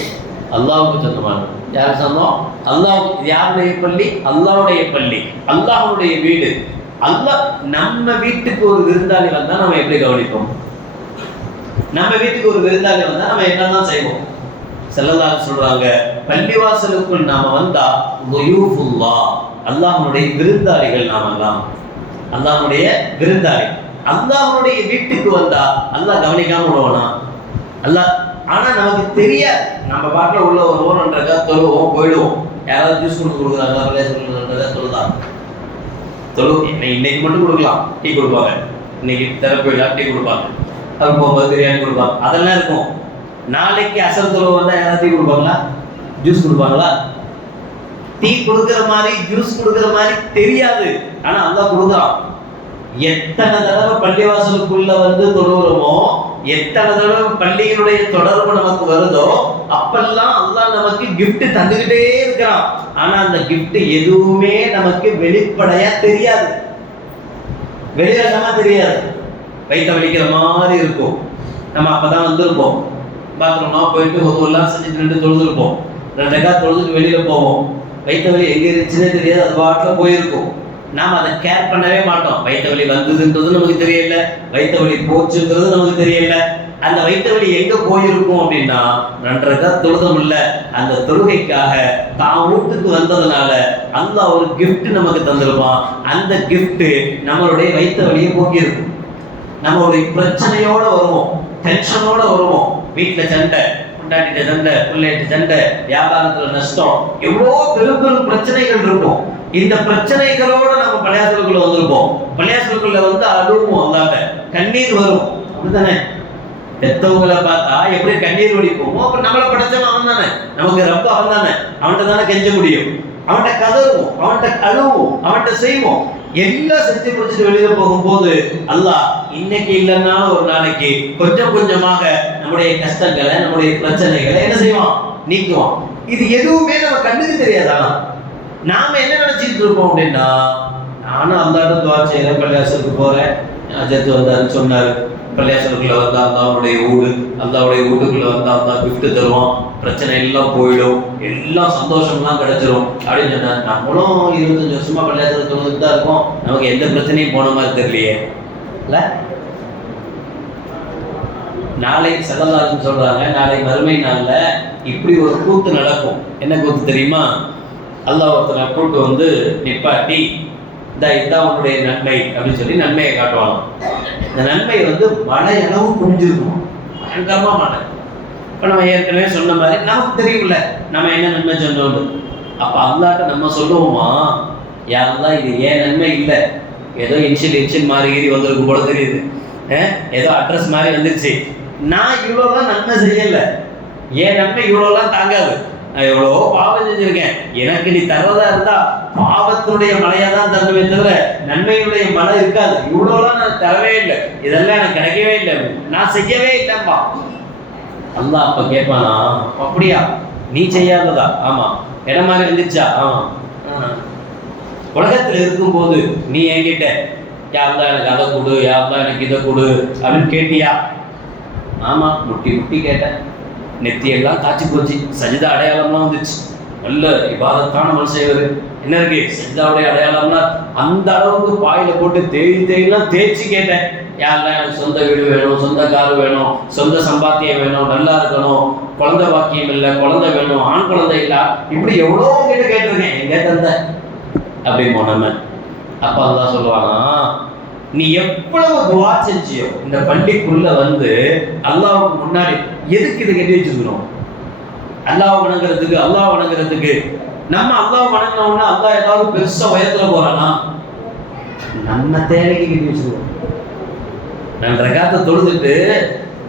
அல்லாஹ்வுக்கு சொந்தமானது. யாருக்கு சொந்தம்? அல்லாஹ்வுக்கு. இது யாருடைய பள்ளி? அல்லாஹ்வுடைய பள்ளி, அல்லாஹ்வுடைய வீடு. அல்லாஹ் நம்ம வீட்டுக்கு ஒரு விருந்தாளி வந்தா நம்ம எப்படி கவனிப்போம்? நம்ம வீட்டுக்கு ஒரு விருந்தாளி வந்தா நம்ம என்னதான் செய்வோம்? ஸல்லல்லாஹு சொல்றாங்க, பள்ளிவாசலுக்குள் நாம வந்தா ضيوفுல்லாஹ், அல்லாஹ்வுடைய விருந்தாளிகள் நாமெல்லாம். அல்லாஹ்வுடைய விருந்தாளி. அல்லாஹ்வுடைய வீட்டுக்கு வந்தா அல்லாஹ் கவனிக்காம விடுவானா? அல்லாஹ். ஆனா நமக்கு தெரியாது. நம்ம பாட்டில் உள்ள ஒரு ஓரன்றக்கா தொழுவோம், போயிடுவோம். யாராவது ஜூஸ் கொடுக்குறாங்க, பள்ளிவாசல் தொழுதான் இன்னைக்கு மட்டும் கொடுக்கலாம், டீ கொடுப்பாங்க. இன்னைக்கு தெரப்பி டீ கொடுப்பாங்க, அது போகும்போது பிரியாணி கொடுப்பாங்க, அதெல்லாம் இருக்கும். நாளைக்கு அசர் தொழுவு வந்தா யாராவது டீ கொடுப்பாங்களா? ஜூஸ் கொடுப்பாங்களா? டீ கொடுக்குற மாதிரி ஜூஸ் கொடுக்குற மாதிரி தெரியாது. ஆனா அல்லாஹ் கொடுக்குறான். எத்தனை தடவை பள்ளிவாசலுக்குள்ள வந்து தொழுகிறோமோ, எத்தனை தடவை பள்ளியினுடைய தொடர்பு நமக்கு வருதோ, அப்பெல்லாம் அல்லாஹ் நமக்கு கிஃப்ட் தந்துகிட்டே இருக்கிறான். ஆனா அந்த கிஃப்ட் எதுவுமே நமக்கு வெளிப்படையா தெரியாது, வெளியிடமா தெரியாது. வயிற்ற வலிக்கிற மாதிரி இருக்கும். நம்ம அப்பதான் வந்திருப்போம், பாத்ரூம்லாம் போயிட்டு ஒவ்வொருலாம் செஞ்சுட்டு 2 தொழுதுருப்போம், 2 ரக்கா தொழுதுட்டு வெளியில போவோம். வயிற்று வலி எங்க இருந்துச்சுன்னே தெரியாது, அது பாட்டில் போயிருக்கும். நாம் அதை கேர் பண்ணவே மாட்டோம். வயிற்று வலி வந்ததுன்றது நமக்கு தெரியல, வயிற்று வலி போச்சுன்றது நமக்கு தெரியல. அந்த வயிற்று வலி எங்க போயிருக்கும் அப்படின்னா 2 ரக்கா தொழுதம் இல்ல, அந்த தொழுகைக்காக தான் வீட்டுக்கு வந்ததுனால அல்லாஹ் ஒரு கிஃப்ட் நமக்கு தந்திருப்பான். அந்த கிஃப்ட் நம்மளுடைய வயிற்று வலியை போக்கியிருக்கும். நம்மளுடைய பிரச்சனையோட வருவோம், டென்ஷனோட வருவோம். வீட்டுல சண்டை, கொண்டாட்டிட்ட சண்டை, பிள்ளைகிட்ட சண்டை, வியாபாரத்துல நஷ்டம், எவ்வளோ பெரும் பெரும் பிரச்சனைகள் இருக்கும். இந்த பிரச்சனைகளோட நம்ம பள்ளியாசலுக்குள்ள வந்திருப்போம். பள்ளியாசலுக்குள்ள வந்து அழுவோம், அல்லாத கண்ணீர் வரும். அப்படித்தானே? பெத்தவங்களை பார்த்தா எப்படி கண்ணீர் வடிப்போமோ, அப்ப நம்மளை படைச்சவன் அவன் தானே, நமக்கு ரொம்ப அவன் தானே, அவன்கிட்ட தானே கெஞ்ச முடியும். அவன்கிட்ட கதறுவோம், அவன்கிட்ட அழுவோம், அவன்கிட்ட செய்வோம். எல்லாம் செஞ்சு முடிச்சுட்டு வெளியில போகும்போது அல்லாஹ் இன்னைக்கு இல்லைன்னாலும் ஒரு நாளைக்கு கொஞ்சம் கொஞ்சமாக நம்முடைய கஷ்டங்களை, நம்முடைய பிரச்சனைகளை என்ன செய்வான்? நீக்குவான். இது எதுவுமே நம்ம கண்ணுக்கு தெரியாது. ஆனா நாம என்ன நினைச்சிட்டு இருப்போம் அப்படின்னா, நானும் அல்லாட்ட துவா செய்யறேன், பள்ளியாசலுக்கு போறேன், அஜத்து வந்தாருன்னு சொன்னாரு, பள்ளியாசலுக்குள்ள வந்தா அல்லாவுடைய வீடு, அல்லாவுடைய வீட்டுக்குள்ள வந்தா அல்லா கிஃப்ட் தருவான், பிரச்சனை எல்லாம் போயிடும், எல்லாம் சந்தோஷம்லாம் கிடைச்சிரும் அப்படின்னு சொன்னார். நம்மளும் 25 வருஷமா பள்ளியாசலுக்கு தொழுதுட்டு தான் இருக்கோம், நமக்கு எந்த பிரச்சனையும் போன மாதிரி தெரியலையே இல்ல. நாளை ஸல்லல்லாஹு சொல்றாங்க, நாளை மறுமை நாள்ல இப்படி ஒரு கூத்து நடக்கும். என்ன கூத்து தெரியுமா? அல்லாஹ் ஒருத்தனை கூட்டு வந்து நிப்பாட்டி, இதான் உன்னுடைய நன்மை அப்படின்னு சொல்லி நன்மையை காட்டுவாங்க. இந்த நன்மை வந்து மழை அளவு குஞ்சிருக்கும், பயங்கரமா மழை. இப்போ நம்ம ஏற்கனவே சொன்ன மாதிரி நமக்கு தெரியும்ல நம்ம என்ன நன்மை சொன்னோம். அப்போ அல்லாட்ட நம்ம சொல்லுவோமா, யாரெல்லாம் இது ஏன் நன்மை இல்லை, ஏதோ இன்ஷியல் மாதிரி ஏறி வந்திருக்கும் போல தெரியுது, ஏதோ அட்ரஸ் மாதிரி வந்துருச்சு, நான் இவ்வளோலாம் நன்மை செய்யலை, ஏன் நன்மை இவ்வளோலாம் தாங்காது, நான் எவ்வளோ பாவம் செஞ்சிருக்கேன், எனக்கு நீ தர்றதா இருந்தா பாவத்தினுடைய மழையா தான் தருவே தவிர நன்மையுடைய மழை இருக்காது, இவ்வளோலாம் நான் தரவே இல்லை, இதெல்லாம் எனக்கு கிடைக்கவே இல்லை, நான் செய்யவே இல்லைப்பா. அல்லாஹ் அப்ப கேட்பானா, அப்படியா நீ செய்யாததா? ஆமா. இடமாக இருந்துச்சா? ஆமா. உலகத்தில் இருக்கும்போது நீ என்கிட்ட யாருதான் எனக்கு அதை கொடு, யாருதான் எனக்கு இதை கொடு அப்படின்னு கேட்டியா? ஆமா, முட்டி முட்டி கேட்டேன். நெத்தியெல்லாம் காய்ச்சி போச்சு, சஜிதா அடையாளம்லாம் வந்துச்சு. நல்ல இபாதத்தான மனுஷன் இவரு. என்ன இருக்கு சஜிதாவுடைய அடையாளம்னா அந்த அளவுக்கு பாயில போட்டு தேய்லாம் தேய்ச்சி கேட்டேன். யாரெல்லாம் எனக்கு சொந்த வீடு வேணும், சொந்த கார் வேணும், சொந்த சம்பாத்தியம் வேணும், நல்லா இருக்கணும், குழந்தை பாக்கியம் இல்லை, குழந்தை வேணும், ஆண் குழந்தை இல்லை, இப்படி எவ்வளோ கிட்ட கேட்டிருக்கேன். எங்க தந்த அப்படிமோ நம்ம. அப்ப அதான் சொல்லுவானா, நீ எவ்வளவு துவா செஞ்சியோ இந்த பள்ளிக்குள்ள வந்து அல்லாஹ்வுக்கு முன்னாடி எதுக்கு இதை கட்டி வச்சிருக்கணும்? அல்லாஹ் வணங்குறதுக்கு. அல்லாஹ் வணங்குறதுக்கு நம்ம அல்லாஹ் வணங்கினோம்னா அல்லாஹ் ஏதாவது பெருசா உயரத்துல போறானா? நம்ம தேவைக்கு கட்டி வச்சிருக்கோம். நான் ரகாத்தை தொழுதுட்டு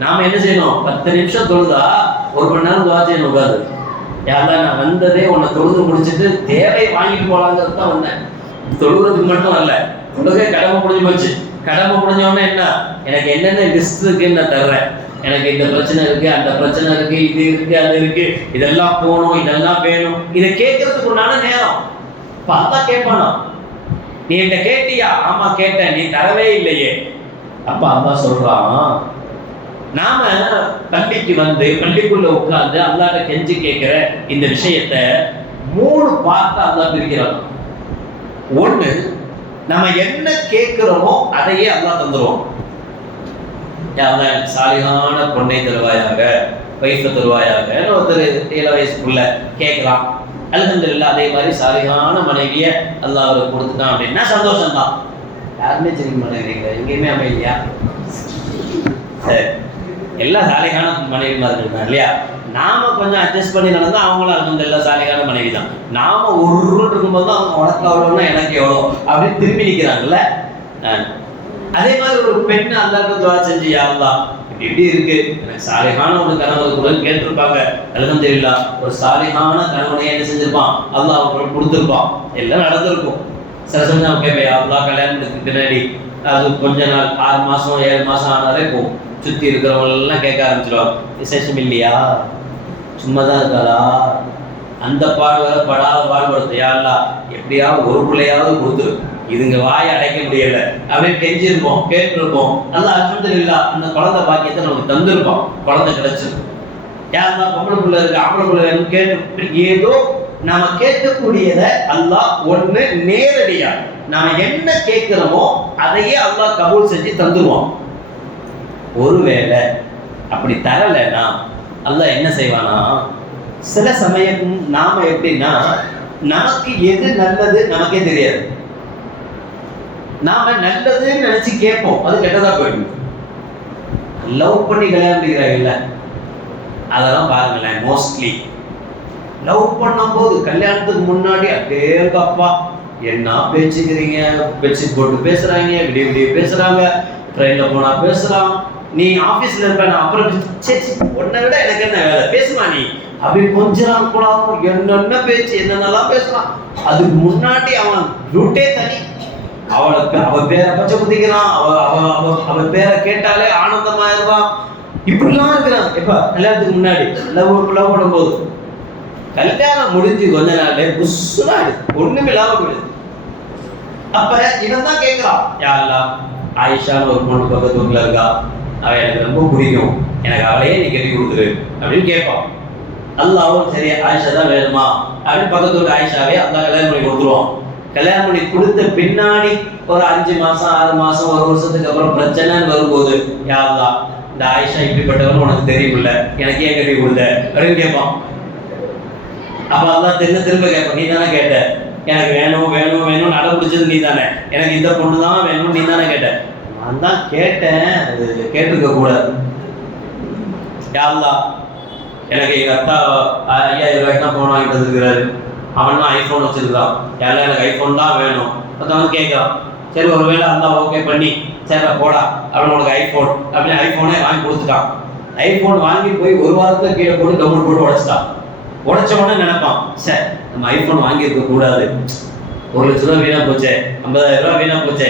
நாம என்ன செய்யணும்? 10 நிமிஷம் தொழுதா 1 மணி நேரம் துவா செய்யணும். உட்காது யாரெல்லாம் நான் வந்ததே உன்னை தொழுது முடிச்சுட்டு தேவை வாங்கிட்டு போலாங்கிறது தான் வந்தேன். தொழுகிறதுக்கு மட்டும் அல்ல, தொழுகை கடமை முடிஞ்சு போச்சு. கடமை முடிஞ்சோடனே என்ன, எனக்கு என்னென்ன லிஸ்ட் இருக்குன்னு நான் தர்றேன். எனக்கு இந்த பிரச்சனை இருக்கு, அந்த பிரச்சனை இருக்கு, இது இருக்கு, அது இருக்கு, இதெல்லாம் போகணும், இதெல்லாம் வேணும். இதை கேட்கறதுக்கு உண்டான நேரம். இப்ப அதான் கேட்பானா, நீ என்கிட்ட கேட்டியா? ஆமா கேட்டேன், நீ தரவே இல்லையே. அப்ப அதான் சொல்றான், நாம பள்ளிக்கு வந்து பள்ளிக்குள்ள உட்கார்ந்து அல்லாஹ்ட்ட கெஞ்சி கேட்கிற இந்த விஷயத்த 3 பார்ட்டா அல்லாஹ் பிரிக்கிறான். ஒண்ணு, நம்ம என்ன கேட்கிறோமோ அதையே அல்லாஹ் தந்துருவோம். சாலிகான பொண்ணை தருவாயாக, வைஃபை தருவாயாக. ஒருத்தர் 7 வயசுக்குள்ள கேட்கலாம், அல்ஹம்துலில்லாஹ் அதே மாதிரி சாலிகான மனைவியை அல்லாஹ் அவருக்கு கொடுத்துட்டான் அப்படின்னா சந்தோஷம் தான். யாருமே சரி மனைவிங்க எங்கேயுமே அமைதியா, சரி எல்லாம் சாலிகான மனைவி மாதிரி தான் இல்லையா? நாம கொஞ்சம் அட்ஜஸ்ட் பண்ணி நடந்தா அவங்களும் அல்ஹம்துலில்லாஹ் சாலிகான மனைவி தான். நாம ஒரு இருக்கும்போது தான் அவங்க உனக்கு அவ்வளோன்னா எனக்கு எவ்வளோ அப்படின்னு திரும்பி நிற்கிறாங்கல்ல. அதே மாதிரி ஒரு பெண் அல்லாஹ்க்கு துஆ செஞ்சு, யா அல்லாஹ் இப்படி இருக்கு, எனக்கு சாலிகான ஒரு கணவர் கூட கேட்டிருப்பாங்க, அல்ஹம்துலில்லாஹ் ஒரு சாலிகான கணவனை என்ன செஞ்சிருப்பான் அல்லாஹ் அவங்களுக்கு கொடுத்துருப்பான், எல்லாம் நடந்திருக்கும். சில சமயம் நம்ம கேட்பேன், யா அல்லாஹ் கல்யாணத்துக்கு பின்னாடி அது கொஞ்ச நாள் 6 மாசம் 7 மாசம் ஆனாலே போகும், சுற்றி இருக்கிறவங்க எல்லாம் கேட்க ஆரம்பிச்சிடுவாங்க, விசேஷம் இல்லையா, சும்மா தான் இருக்காதா, அந்த பாடுவதை படாத பாடுபடுத்த, யா அல்லாஹ் எப்படியாவது ஒரு பிள்ளையாவது கொடுத்துரு, இதுங்க வாயை அடைக்க முடியல அப்படின்னு கெஞ்சிருப்போம், கேட்டிருப்போம். அல்லாஹ் அல்ஹம்துலில்லாஹ் அந்த குழந்தை பாக்கியத்தை நமக்கு தந்திருப்போம், குழந்தை கிடைச்சிருக்கும். யாருன்னா பொம்பளை பிள்ளை இருக்கு, ஆம்பளை பிள்ளை வேணும்னு கேட்டு ஏதோ நாம கேட்கக்கூடியதை அல்லாஹ் ஒண்ணு நேரடியா நாம என்ன கேட்கிறோமோ அதையே அல்லாஹ் கபூல் செஞ்சு தந்துருவோம். ஒருவேளை அப்படி தரலைன்னா அல்லாஹ் என்ன செய்வானா, சில சமயம் நாம எப்படின்னா நமக்கு எது நல்லது நமக்கே தெரியாது, நாம நல்லதுன்னு நினைச்சு கேட்போம், அது கெட்டதா போயிடும். லவ் பண்ணி கல்யாணம் பண்ணிக்கிறாங்கல்ல, அதெல்லாம் பாருங்களேன். மோஸ்ட்லி லவ் பண்ணும் போது கல்யாணத்துக்கு முன்னாடி அப்பா என்ன பேச்சுக்கிறீங்க, பெட்ஷீட் போட்டு பேசுறாங்க, விடிய விடிய பேசுறாங்க, ட்ரெயின்ல போனா பேசுறான், நீ ஆபீஸ்ல இருப்ப நான் அப்புறம் சரி உன்னை விட எனக்கு என்ன வேலை பேசுமா நீ அப்படி கொஞ்சம் கூட என்னென்ன பேச்சு என்னென்னலாம் பேசலாம். அதுக்கு முன்னாடி அவன் ரூட்டே தனி, அவ பேரை பச்சை குத்திக்கிறான், அவ பேரை கேட்டாலே ஆனந்தமா இருப்பான், இப்படிலாம் இருக்கிறான். எப்ப கல்யாணத்துக்கு முன்னாடி லவ் பண்ணும்போது, கல்யாணம் முடிஞ்சு கொஞ்ச நாள் புஷ்ஷா ஒண்ணுமே இல்லாம போயிடுது. அப்ப இவன் தான் கேட்கிறான், யாரெல்லாம் ஆயிஷான்னு ஒரு பொண்ணு பக்கத்து வீட்டுல இருக்கா, அவ எனக்கு ரொம்ப பிடிக்கும், எனக்கு அவளையே நீ கட்டி கொடுத்துரு அப்படின்னு கேட்பான். அல்லாவும் சரி ஆயிஷா தான் வேணுமா அப்படின்னு பக்கத்து வீட்டு ஆயிஷாவே அல்லாஹ் கல்யாணம் பண்ணி கொடுத்துருவான். கல்யாணம் பண்ணி கொடுத்த பின்னாடி ஒரு 5 மாசம் 6 மாசம் 1 வருஷத்துக்கு அப்புறம் பிரச்சனைன்னு வரும்போது, யா அல்லாஹ் இந்த ஆயிஷா இப்படிப்பட்டவன் உனக்கு தெரியுமில்ல, எனக்கு ஏன் கட்டி கொடுத்த அப்படின்னு கேட்பான். அப்ப அல்லாஹ் திரும்ப கேட்பான், நீ தானே கேட்ட, எனக்கு வேணும் வேணும் வேணும்னு அடம்பிடிச்சது நீ தானே, எனக்கு இந்த பொண்ணு தான் வேணும் நீ தானே கேட்ட. நான் தான் கேட்டேன், அது கேட்டிருக்க கூடாது. யா அல்லாஹ் எனக்கு எங்க அத்தா 5000 ரூபாய்க்கு தான் போன் வாங்கிட்டு வந்துருக்கிறாரு, அவன் தான் ஐஃபோன் வச்சிருக்கான், யாரெல்லாம் எனக்கு ஐஃபோன் தான் வேணும் வந்து கேட்கறான். சரி ஒருவேளை அல்லாஹ் ஓகே பண்ணி சரி போடா அப்படின்னு உனக்கு ஐஃபோன் அப்படின்னு ஐஃபோனே வாங்கி கொடுத்துட்டான். ஐஃபோன் வாங்கி போய் 1 வாரத்துல கீழே போட்டு டவுன்லோட் போட்டு உடைச்சிட்டான். உடைச்ச உடனே நினைப்பான், சரி நம்ம ஐஃபோன் வாங்கி இருக்க கூடாது, 1 லட்ச ரூபா வீணா போச்சே, 50,000 ரூபா வீணா போச்சே,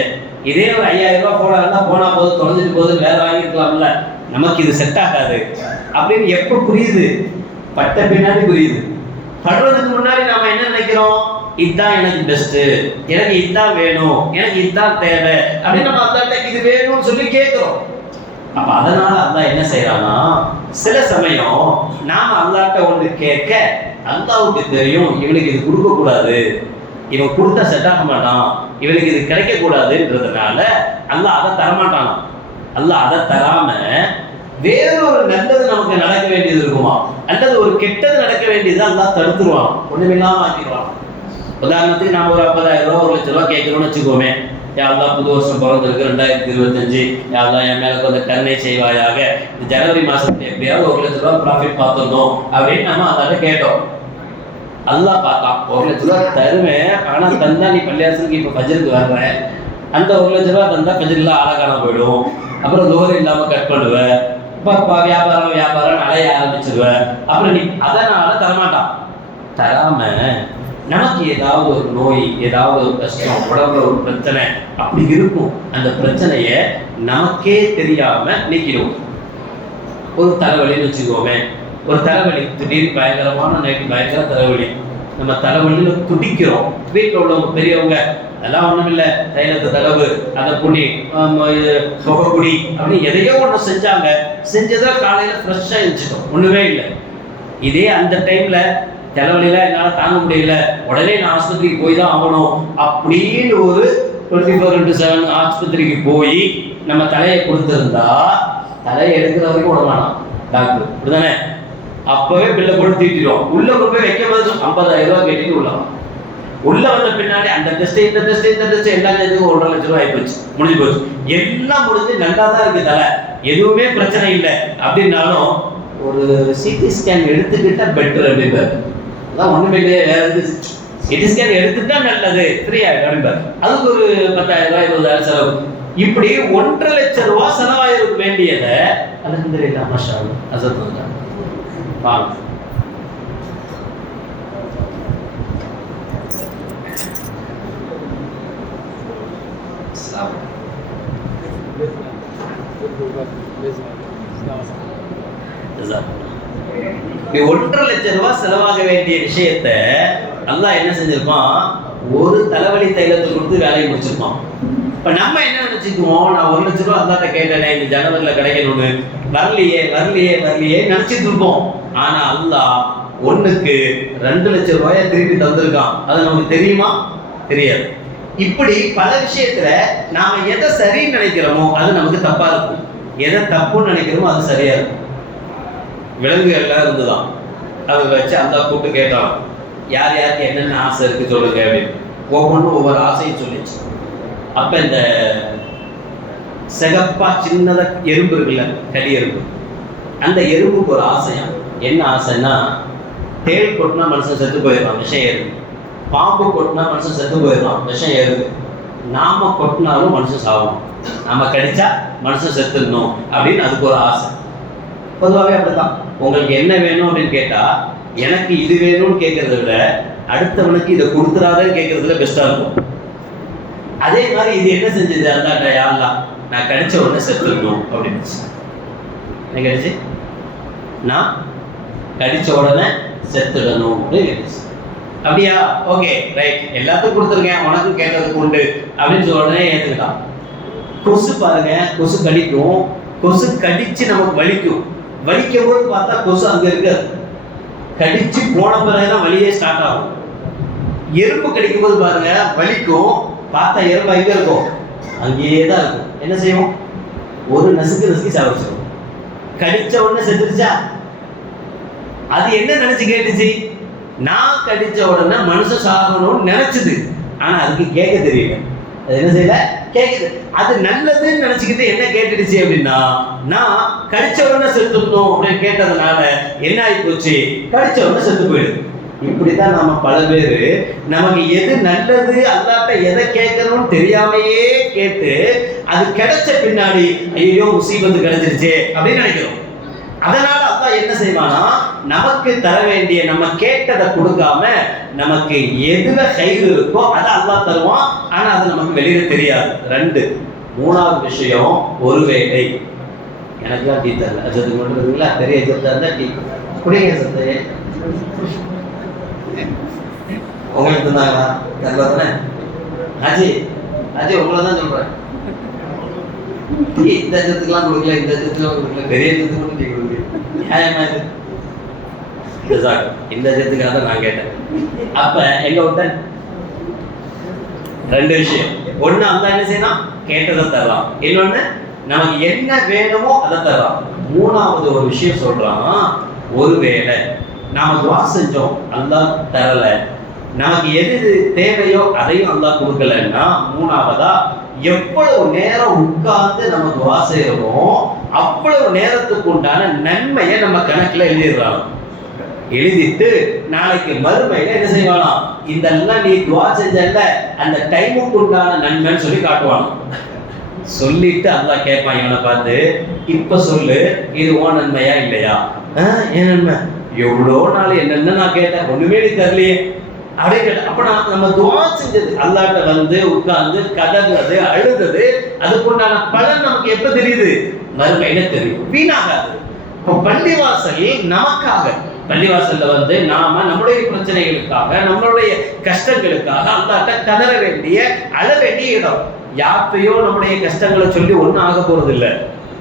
இதே ஒரு 5000 ரூபா போனா இருந்தா போனா போது தொலைஞ்சிட்டு போது வேற வாங்கிருக்கலாம்ல, நமக்கு இது செட் ஆகாது அப்படின்னு எப்ப புரியுது, பட்ட பின்னாடி புரியுது. படுறதுக்கு முன்னாடி நாம என்ன நினைக்கிறோம், இதுதான் எனக்கு பெஸ்ட், எனக்கு இதுதான் வேணும், எனக்கு இதுதான் தேவை அப்படின்னு நம்ம அல்லாட்ட இது வேணும்னு சொல்லி கேட்கிறோம். அப்ப அதனால அல்லாஹ் என்ன செய்யறான்னா, சில சமயம் நாம அல்லாட்ட ஒன்று கேட்க அல்லாஹ்வுக்கு தெரியும் இவனுக்கு இது கொடுக்க கூடாது, இவன் கொடுத்தா செட் ஆக மாட்டான், இவனுக்கு இது கிடைக்க கூடாதுன்றதுனால அல்லாஹ் அதை தரமாட்டானா. அல்லாஹ் அதை தராம வேறொரு நல்லது நமக்கு நடக்க வேண்டியது இருக்குமா, அல்லது ஒரு கெட்டது நடக்க வேண்டியது அல்லாஹ் தடுத்துருவான், ஒண்ணுமில்லாம ஆக்கிடுவான். உதாரணத்துக்கு நாம ஒரு 50,000 ரூபா 1,00,000 ரூபா கேட்கிறோம்னு வச்சுக்கோமே. யாரெல்லாம் புது வருஷம் பிறந்திருக்கு 2025, யாரெல்லாம் என் மேல கொஞ்சம் கருணை செய்வாயாக, இந்த ஜனவரி மாசத்துல எப்படியாவது 1,00,000 ரூபா ப்ராஃபிட் பார்த்துருந்தோம் அப்படின்னு நம்ம அதாட்ட கேட்டோம். அல்லாஹ் பார்த்தான் 1,00,000 ரூபா தருவேன், ஆனா தந்தா நீ பள்ளியாசனுக்கு இப்ப ஃபஜ்ருக்கு வர்றேன், அந்த 1,00,000 ரூபா தந்தா ஃபஜ்ர்ல ஆளக்கான போயிடும், அப்புறம் தோறு இல்லாம கட் பண்ணுவேன், இப்போ வியாபாரம் அலைய ஆரம்பிச்சிருவேன், அப்புறம் நீ அதனால தரமாட்டான். தராம நமக்கு ஏதாவது ஒரு நோய், ஏதாவது ஒரு கஷ்டம், உடம்புல ஒரு பிரச்சனை அப்படி இருக்கும், அந்த பிரச்சனைய நமக்கே தெரியாம நீக்கிடுவோம். ஒரு தலைவலின்னு வச்சுக்கோமே, ஒரு தலைவலி திடீர்னு பயங்கரமான நைட்டு பயங்கர தலைவலி, நம்ம தலைவலியில துடிக்கிறோம். வீட்டில் உள்ளவங்க பெரியவங்க அதெல்லாம் ஒண்ணும் இல்லை, தைலத்து தளவு, அதை புண்ணி புகைக்குடி அப்படின்னு எதையோ ஒன்று செஞ்சாங்க, செஞ்சதை காலையில ஃப்ரெஷ்ஷாக எழுச்சிட்டோம், ஒண்ணுமே இல்லை. இதே அந்த டைம்ல தலைவலியில என்னால் தாங்க முடியல, உடனே நான் ஆஸ்பத்திரிக்கு போய் தான் ஆகணும் அப்படின்னு ஒரு 24/7 ஆஸ்பத்திரிக்கு போய் நம்ம தலையை கொடுத்துருந்தா தலையை எடுக்கிற வரைக்கும் விடமாட்டான் டாக்டர், இப்படிதானே? அப்பவே பில்லை போட்டு தீட்டிடும். உள்ள கொண்டு போய் வைக்கும் போது 50,000 ரூபா கேட்டுட்டு உள்ள வந்த பின்னாடி அந்த டெஸ்ட் இந்த டெஸ்ட் எல்லா இதுக்கும் 1,50,000 ரூபாய் ஆயிப்போச்சு, முடிஞ்சு போச்சு. எல்லாம் முடிஞ்சு நல்லா தான் இருக்கு தலை, எதுவுமே பிரச்சனை இல்லை அப்படின்னாலும் ஒரு சிடி ஸ்கேன் எடுத்துக்கிட்டா பெட்டர் அப்படின்பார். அதான் ஒண்ணுமே இல்லையே, வேற எது சிடி ஸ்கேன் எடுத்துட்டா நல்லது, ஃப்ரீ ஆகிடும் அப்படின்பார். அதுக்கு ஒரு 10,000 ரூபாய் 20,000 செலவு. இப்படி 1,50,000 ரூபா செலவாயிருக்க வேண்டியதை அல்ஹம்துலில்லாஹ் மாஷா அல்லாஹ் அசத்துல்லா வாங்க. நீ 1,50,000 ரூபாய் செலவாக வேண்டிய விஷயத்த அல்லாஹ் என்ன செஞ்சிருப்பான், ஒரு தலைவலி தைலத்தை கொடுத்து வேலையை முடிச்சிருப்பான். இப்ப நம்ம என்ன நினைச்சுக்குவோம், நான் 1,00,000 ரூபாய் அல்லாட்ட கேட்டேனே இந்த ஜனவரில கிடைக்கணும்னு, வரலையே நினைச்சிட்டு இருப்போம். ஆனா அல்லாஹ் ஒண்ணுக்கு 2,00,000 ரூபாயை திருப்பி தந்திருக்கான். அது நமக்கு தெரியுமா? தெரியாது. இப்படி பல விஷயத்துல நாம எதை சரின்னு நினைக்கிறோமோ அது நமக்கு தப்பா இருக்கும், எதை தப்புன்னு நினைக்கிறோமோ அது சரியா இருக்கும். விலங்கு எல்லாம் இருந்துதான், அதை வச்சு அந்த கூட்டு கேட்டான், யார் யாருக்கு என்னென்ன ஆசை இருக்கு சொல்லுங்க அப்படின்னு. ஒவ்வொன்றும் ஒவ்வொரு ஆசையும் சொல்லிச்சு. அப்ப இந்த சிகப்பா சின்னதா எறும்பு இருக்குல்ல, கடி எறும்பு, அந்த எறும்புக்கு ஒரு ஆசையா. என்ன ஆசைன்னா, தேள் கொட்டினா மனுஷன் செத்து போயிடுவான், விஷம் ஏறுது. பாம்பு கொட்டினா மனுஷன் செத்து போயிடுவான், விஷம் ஏறுது. நாம கொட்டினாலும் மனுஷன் சாகும், நாம கடிச்சா மனுஷன் செத்துடணும் அப்படின்னு அதுக்கு ஒரு ஆசை. பொதுவாகவே அப்படித்தான். உங்களுக்கு என்ன வேணும் அப்படின்னு கேட்டா, எனக்கு இது வேணும்னு கேட்கறத விட அடுத்தவனுக்கு இதை கொடுத்துறாதன்னு கேட்கறதுல பெஸ்டா இருக்கும். அதே மாதிரி இது என்ன செஞ்சது, அல்லாட்ட யா அல்லாஹ் நான் கடிச்ச உடனே செத்துடணும் அப்படின்னு. என்ன கடிச்சு? நான் கடிச்ச உடனே செத்துடணும் அப்படின்னு. அப்படியா, ஓகே ரைட், எல்லாத்துக்கும் கொடுத்துருக்கேன், உனக்கும் கேட்டதுக்கு உண்டு அப்படின்னு சொல்ல உடனே ஏற்றுக்கிட்டான். கொசு பாருங்க, கொசு கடிக்கும், கொசு கடிச்சு நமக்கு வலிக்கும். வலிக்கும் போது பார்த்தா கொசு அங்க இருக்காது, கடிச்சு போன பிறகுதான் வலியே ஸ்டார்ட் ஆகும். எறும்பு கடிக்கும் போது பாருங்க வலிக்கும், பார்த்தா எறும்பு எங்க இருக்கும், அங்கேயே தான் இருக்கும். என்ன செய்வோம், ஒரு நசுக்கு சாப்பிடுவோம். கடிச்ச உடனே செத்துருச்சா? அது என்ன நினைச்சு கேட்டுச்சு, நான் கடிச்ச உடனே மனுஷன் சாகணும்னு நினைச்சது. ஆனா அதுக்கு கேட்க தெரியல, அது என்ன செய்யல, கேக்குது. அது நல்லதுன்னு நினைச்சுக்கிட்டு என்ன கேட்டுடுச்சு அப்படின்னா, நான் கடிச்ச உடனே செத்துடணும் அப்படின்னு கேட்டதுனால என்ன ஆகி போச்சு, கடிச்ச உடனே செத்து போயிடுது. இப்படித்தான் நம்ம பல பேரு நமக்கு எது நல்லது, அல்லாட்ட எதை கேட்கணும்னு தெரியாமையே கேட்டு அது கிடைச்ச பின்னாடி ஐயோ முசீபத்து கிடைச்சிருச்சே அப்படின்னு நினைக்கிறோம். அதனால அல்லாஹ் என்ன செய்வானா, நமக்கு தர வேண்டிய நம்ம கேட்டதை கொடுக்காம நமக்கு எதுல கைது இருக்கோ அதை அல்லாஹ் தருவான். ஆனா அது நமக்கு வெளியில தெரியாது. 2 3வது விஷயம், ஒருவேளை எனக்குலாம் டீ தரல, அஜத்துக்கு மட்டும் இருக்குங்களா, பெரிய அஜத்தா இருந்தா டீ குடிங்க சத்தையே. உங்களுக்கு தந்தாங்களா? தெரியல தானே? ஆச்சி ஆச்சி உங்களை தான் சொல்றேன். இந்த அச்சத்துக்கெல்லாம் கொடுக்கல, இந்த அச்சத்துக்கெல்லாம் கொடுக்கல, பெரிய அச்சத்துக்கு மட்டும் டீ கொடுக்குறீங்க. நியாயமா இது? இந்த அச்சத்துக்காக தான் நான் கேட்டேன். அப்ப எங்க விட்டேன்? ரெண்டு விஷயம். ஒண்ணு அல்லா என்ன செய்யலாம்? கேட்டதை தரலாம். இன்னொன்னு நமக்கு என்ன வேணுமோ அதை தரலாம். மூணாவது ஒரு விஷயம் சொல்றான், ஒருவேளை நாம துவா செஞ்சோம் அல்லாஹ் தரல, நமக்கு எது தேவையோ அதையும் அல்லாஹ் கொடுக்கலன்னா, மூணாவதா எவ்வளவு நேரம் உட்கார்ந்து நம்ம துவா செய்யறோமோ அவ்வளவு நேரத்துக்கு உண்டான நன்மையை நம்ம கணக்குல எழுதிடுறாங்க. எழுதிட்டு நாளைக்கு மறுமையில என்ன செய்வானா, இதெல்லாம் நீ துவா செஞ்சல அந்த டைமுக்கு உண்டான நன்மைன்னு சொல்லி காட்டுவானோ. சொல்லிட்டு அல்லாஹ் கேட்பான் இவனை பார்த்து, இப்ப சொல்லு இது உன் நன்மையா இல்லையா? ஏன் நன்மை? எவ்வளோ நாள் என்னென்ன நான் கேட்டேன், ஒண்ணுமே நீ தரலையே அப்படியே கேட்டேன். அப்ப நம்ம துவா செஞ்சது அல்லாட்ட வந்து உட்கார்ந்து கதறது அழுதது அதுக்குண்டான பலன் நமக்கு எப்ப தெரியுது? மறுமையில தெரியும், வீணாகாது. இப்போ பள்ளிவாசல் நமக்காக, பள்ளிவாசல்ல வந்து நாம நம்முடைய பிரச்சனைகளுக்காக நம்மளுடைய கஷ்டங்களுக்காக அல்லாட்ட கதற வேண்டிய அழ வேண்டிய இடம். யார்த்தையோ நம்முடைய கஷ்டங்களை சொல்லி ஒன்றும் ஆக போறது இல்லை.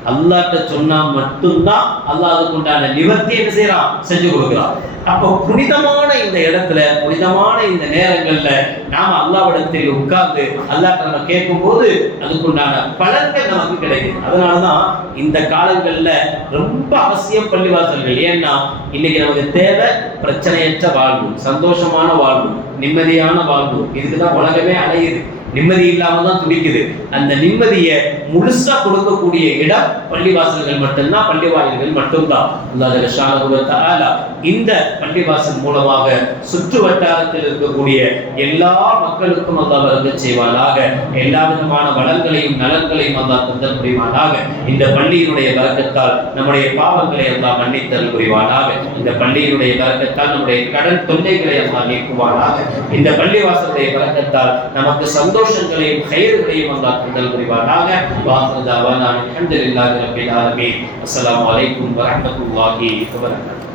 அல்லாட்ட சொன்னா மட்டும்தான் அல்லாஹ் அதுக்கு உண்டான நிவர்த்தி என்ன செய்யறான், செஞ்சு கொடுக்குறான். அப்போ புனிதமான இந்த இடத்துல, புனிதமான இந்த நேரங்கள்ல நாம அல்லாஹ்விடத்தில் உட்கார்ந்து அல்லாஹ்ட்ட நம்ம கேட்கும் போது அதுக்குண்டான பலன்கள் நமக்கு கிடைக்கும். அதனாலதான் இந்த காலங்கள்ல ரொம்ப அவசியம் பள்ளிவாசல்கள். ஏன்னா இன்னைக்கு நமக்கு தேவை பிரச்சனையற்ற வாழ்வு, சந்தோஷமான வாழ்வு, நிம்மதியான வாழ்வு. இதுக்குதான் உலகமே அலையுது. நிம்மதி இல்லாம தான் துடிக்குது. அந்த நிம்மதியை முழுசா கொடுக்கக்கூடிய இடம் பள்ளிவாசல்கள் மட்டும்தான், பள்ளிவாயில்கள் மட்டும்தான். அல்லாஹ் சுப்ஹானஹு வ தஆலா இந்த பள்ளிவாசல் மூலமாக சுற்று வட்டாரத்தில் இருக்கக்கூடிய எல்லா மக்களுக்கும் அல்லாஹ் வரக்கத் செய்வானாக. எல்லா விதமான வளங்களையும் நலன்களையும் அல்லாஹ் தந்தல் புரிவானாக. இந்த பள்ளியினுடைய பரக்கத்தால் நம்முடைய பாவங்களை அல்லாஹ் மன்னித்தல் புரிவானாக. இந்த பள்ளியினுடைய பரக்கத்தால் நம்முடைய கடன் தொல்லைகளை அல்லாஹ் நீக்குவானாக. இந்த பள்ளிவாசலுடைய பரக்கத்தால் நமக்கு சந்தோஷங்களையும் கயிறுகளையும் அல்லாஹ் தந்தல் புரிவானாக. வாஹிரு தஅவானா அல்ஹம்துலில்லாஹி ரப்பில் ஆலமீன். அஸ்ஸலாமு அலைக்கும் வரஹ்மத்துல்லாஹி வபரகாத்துஹு.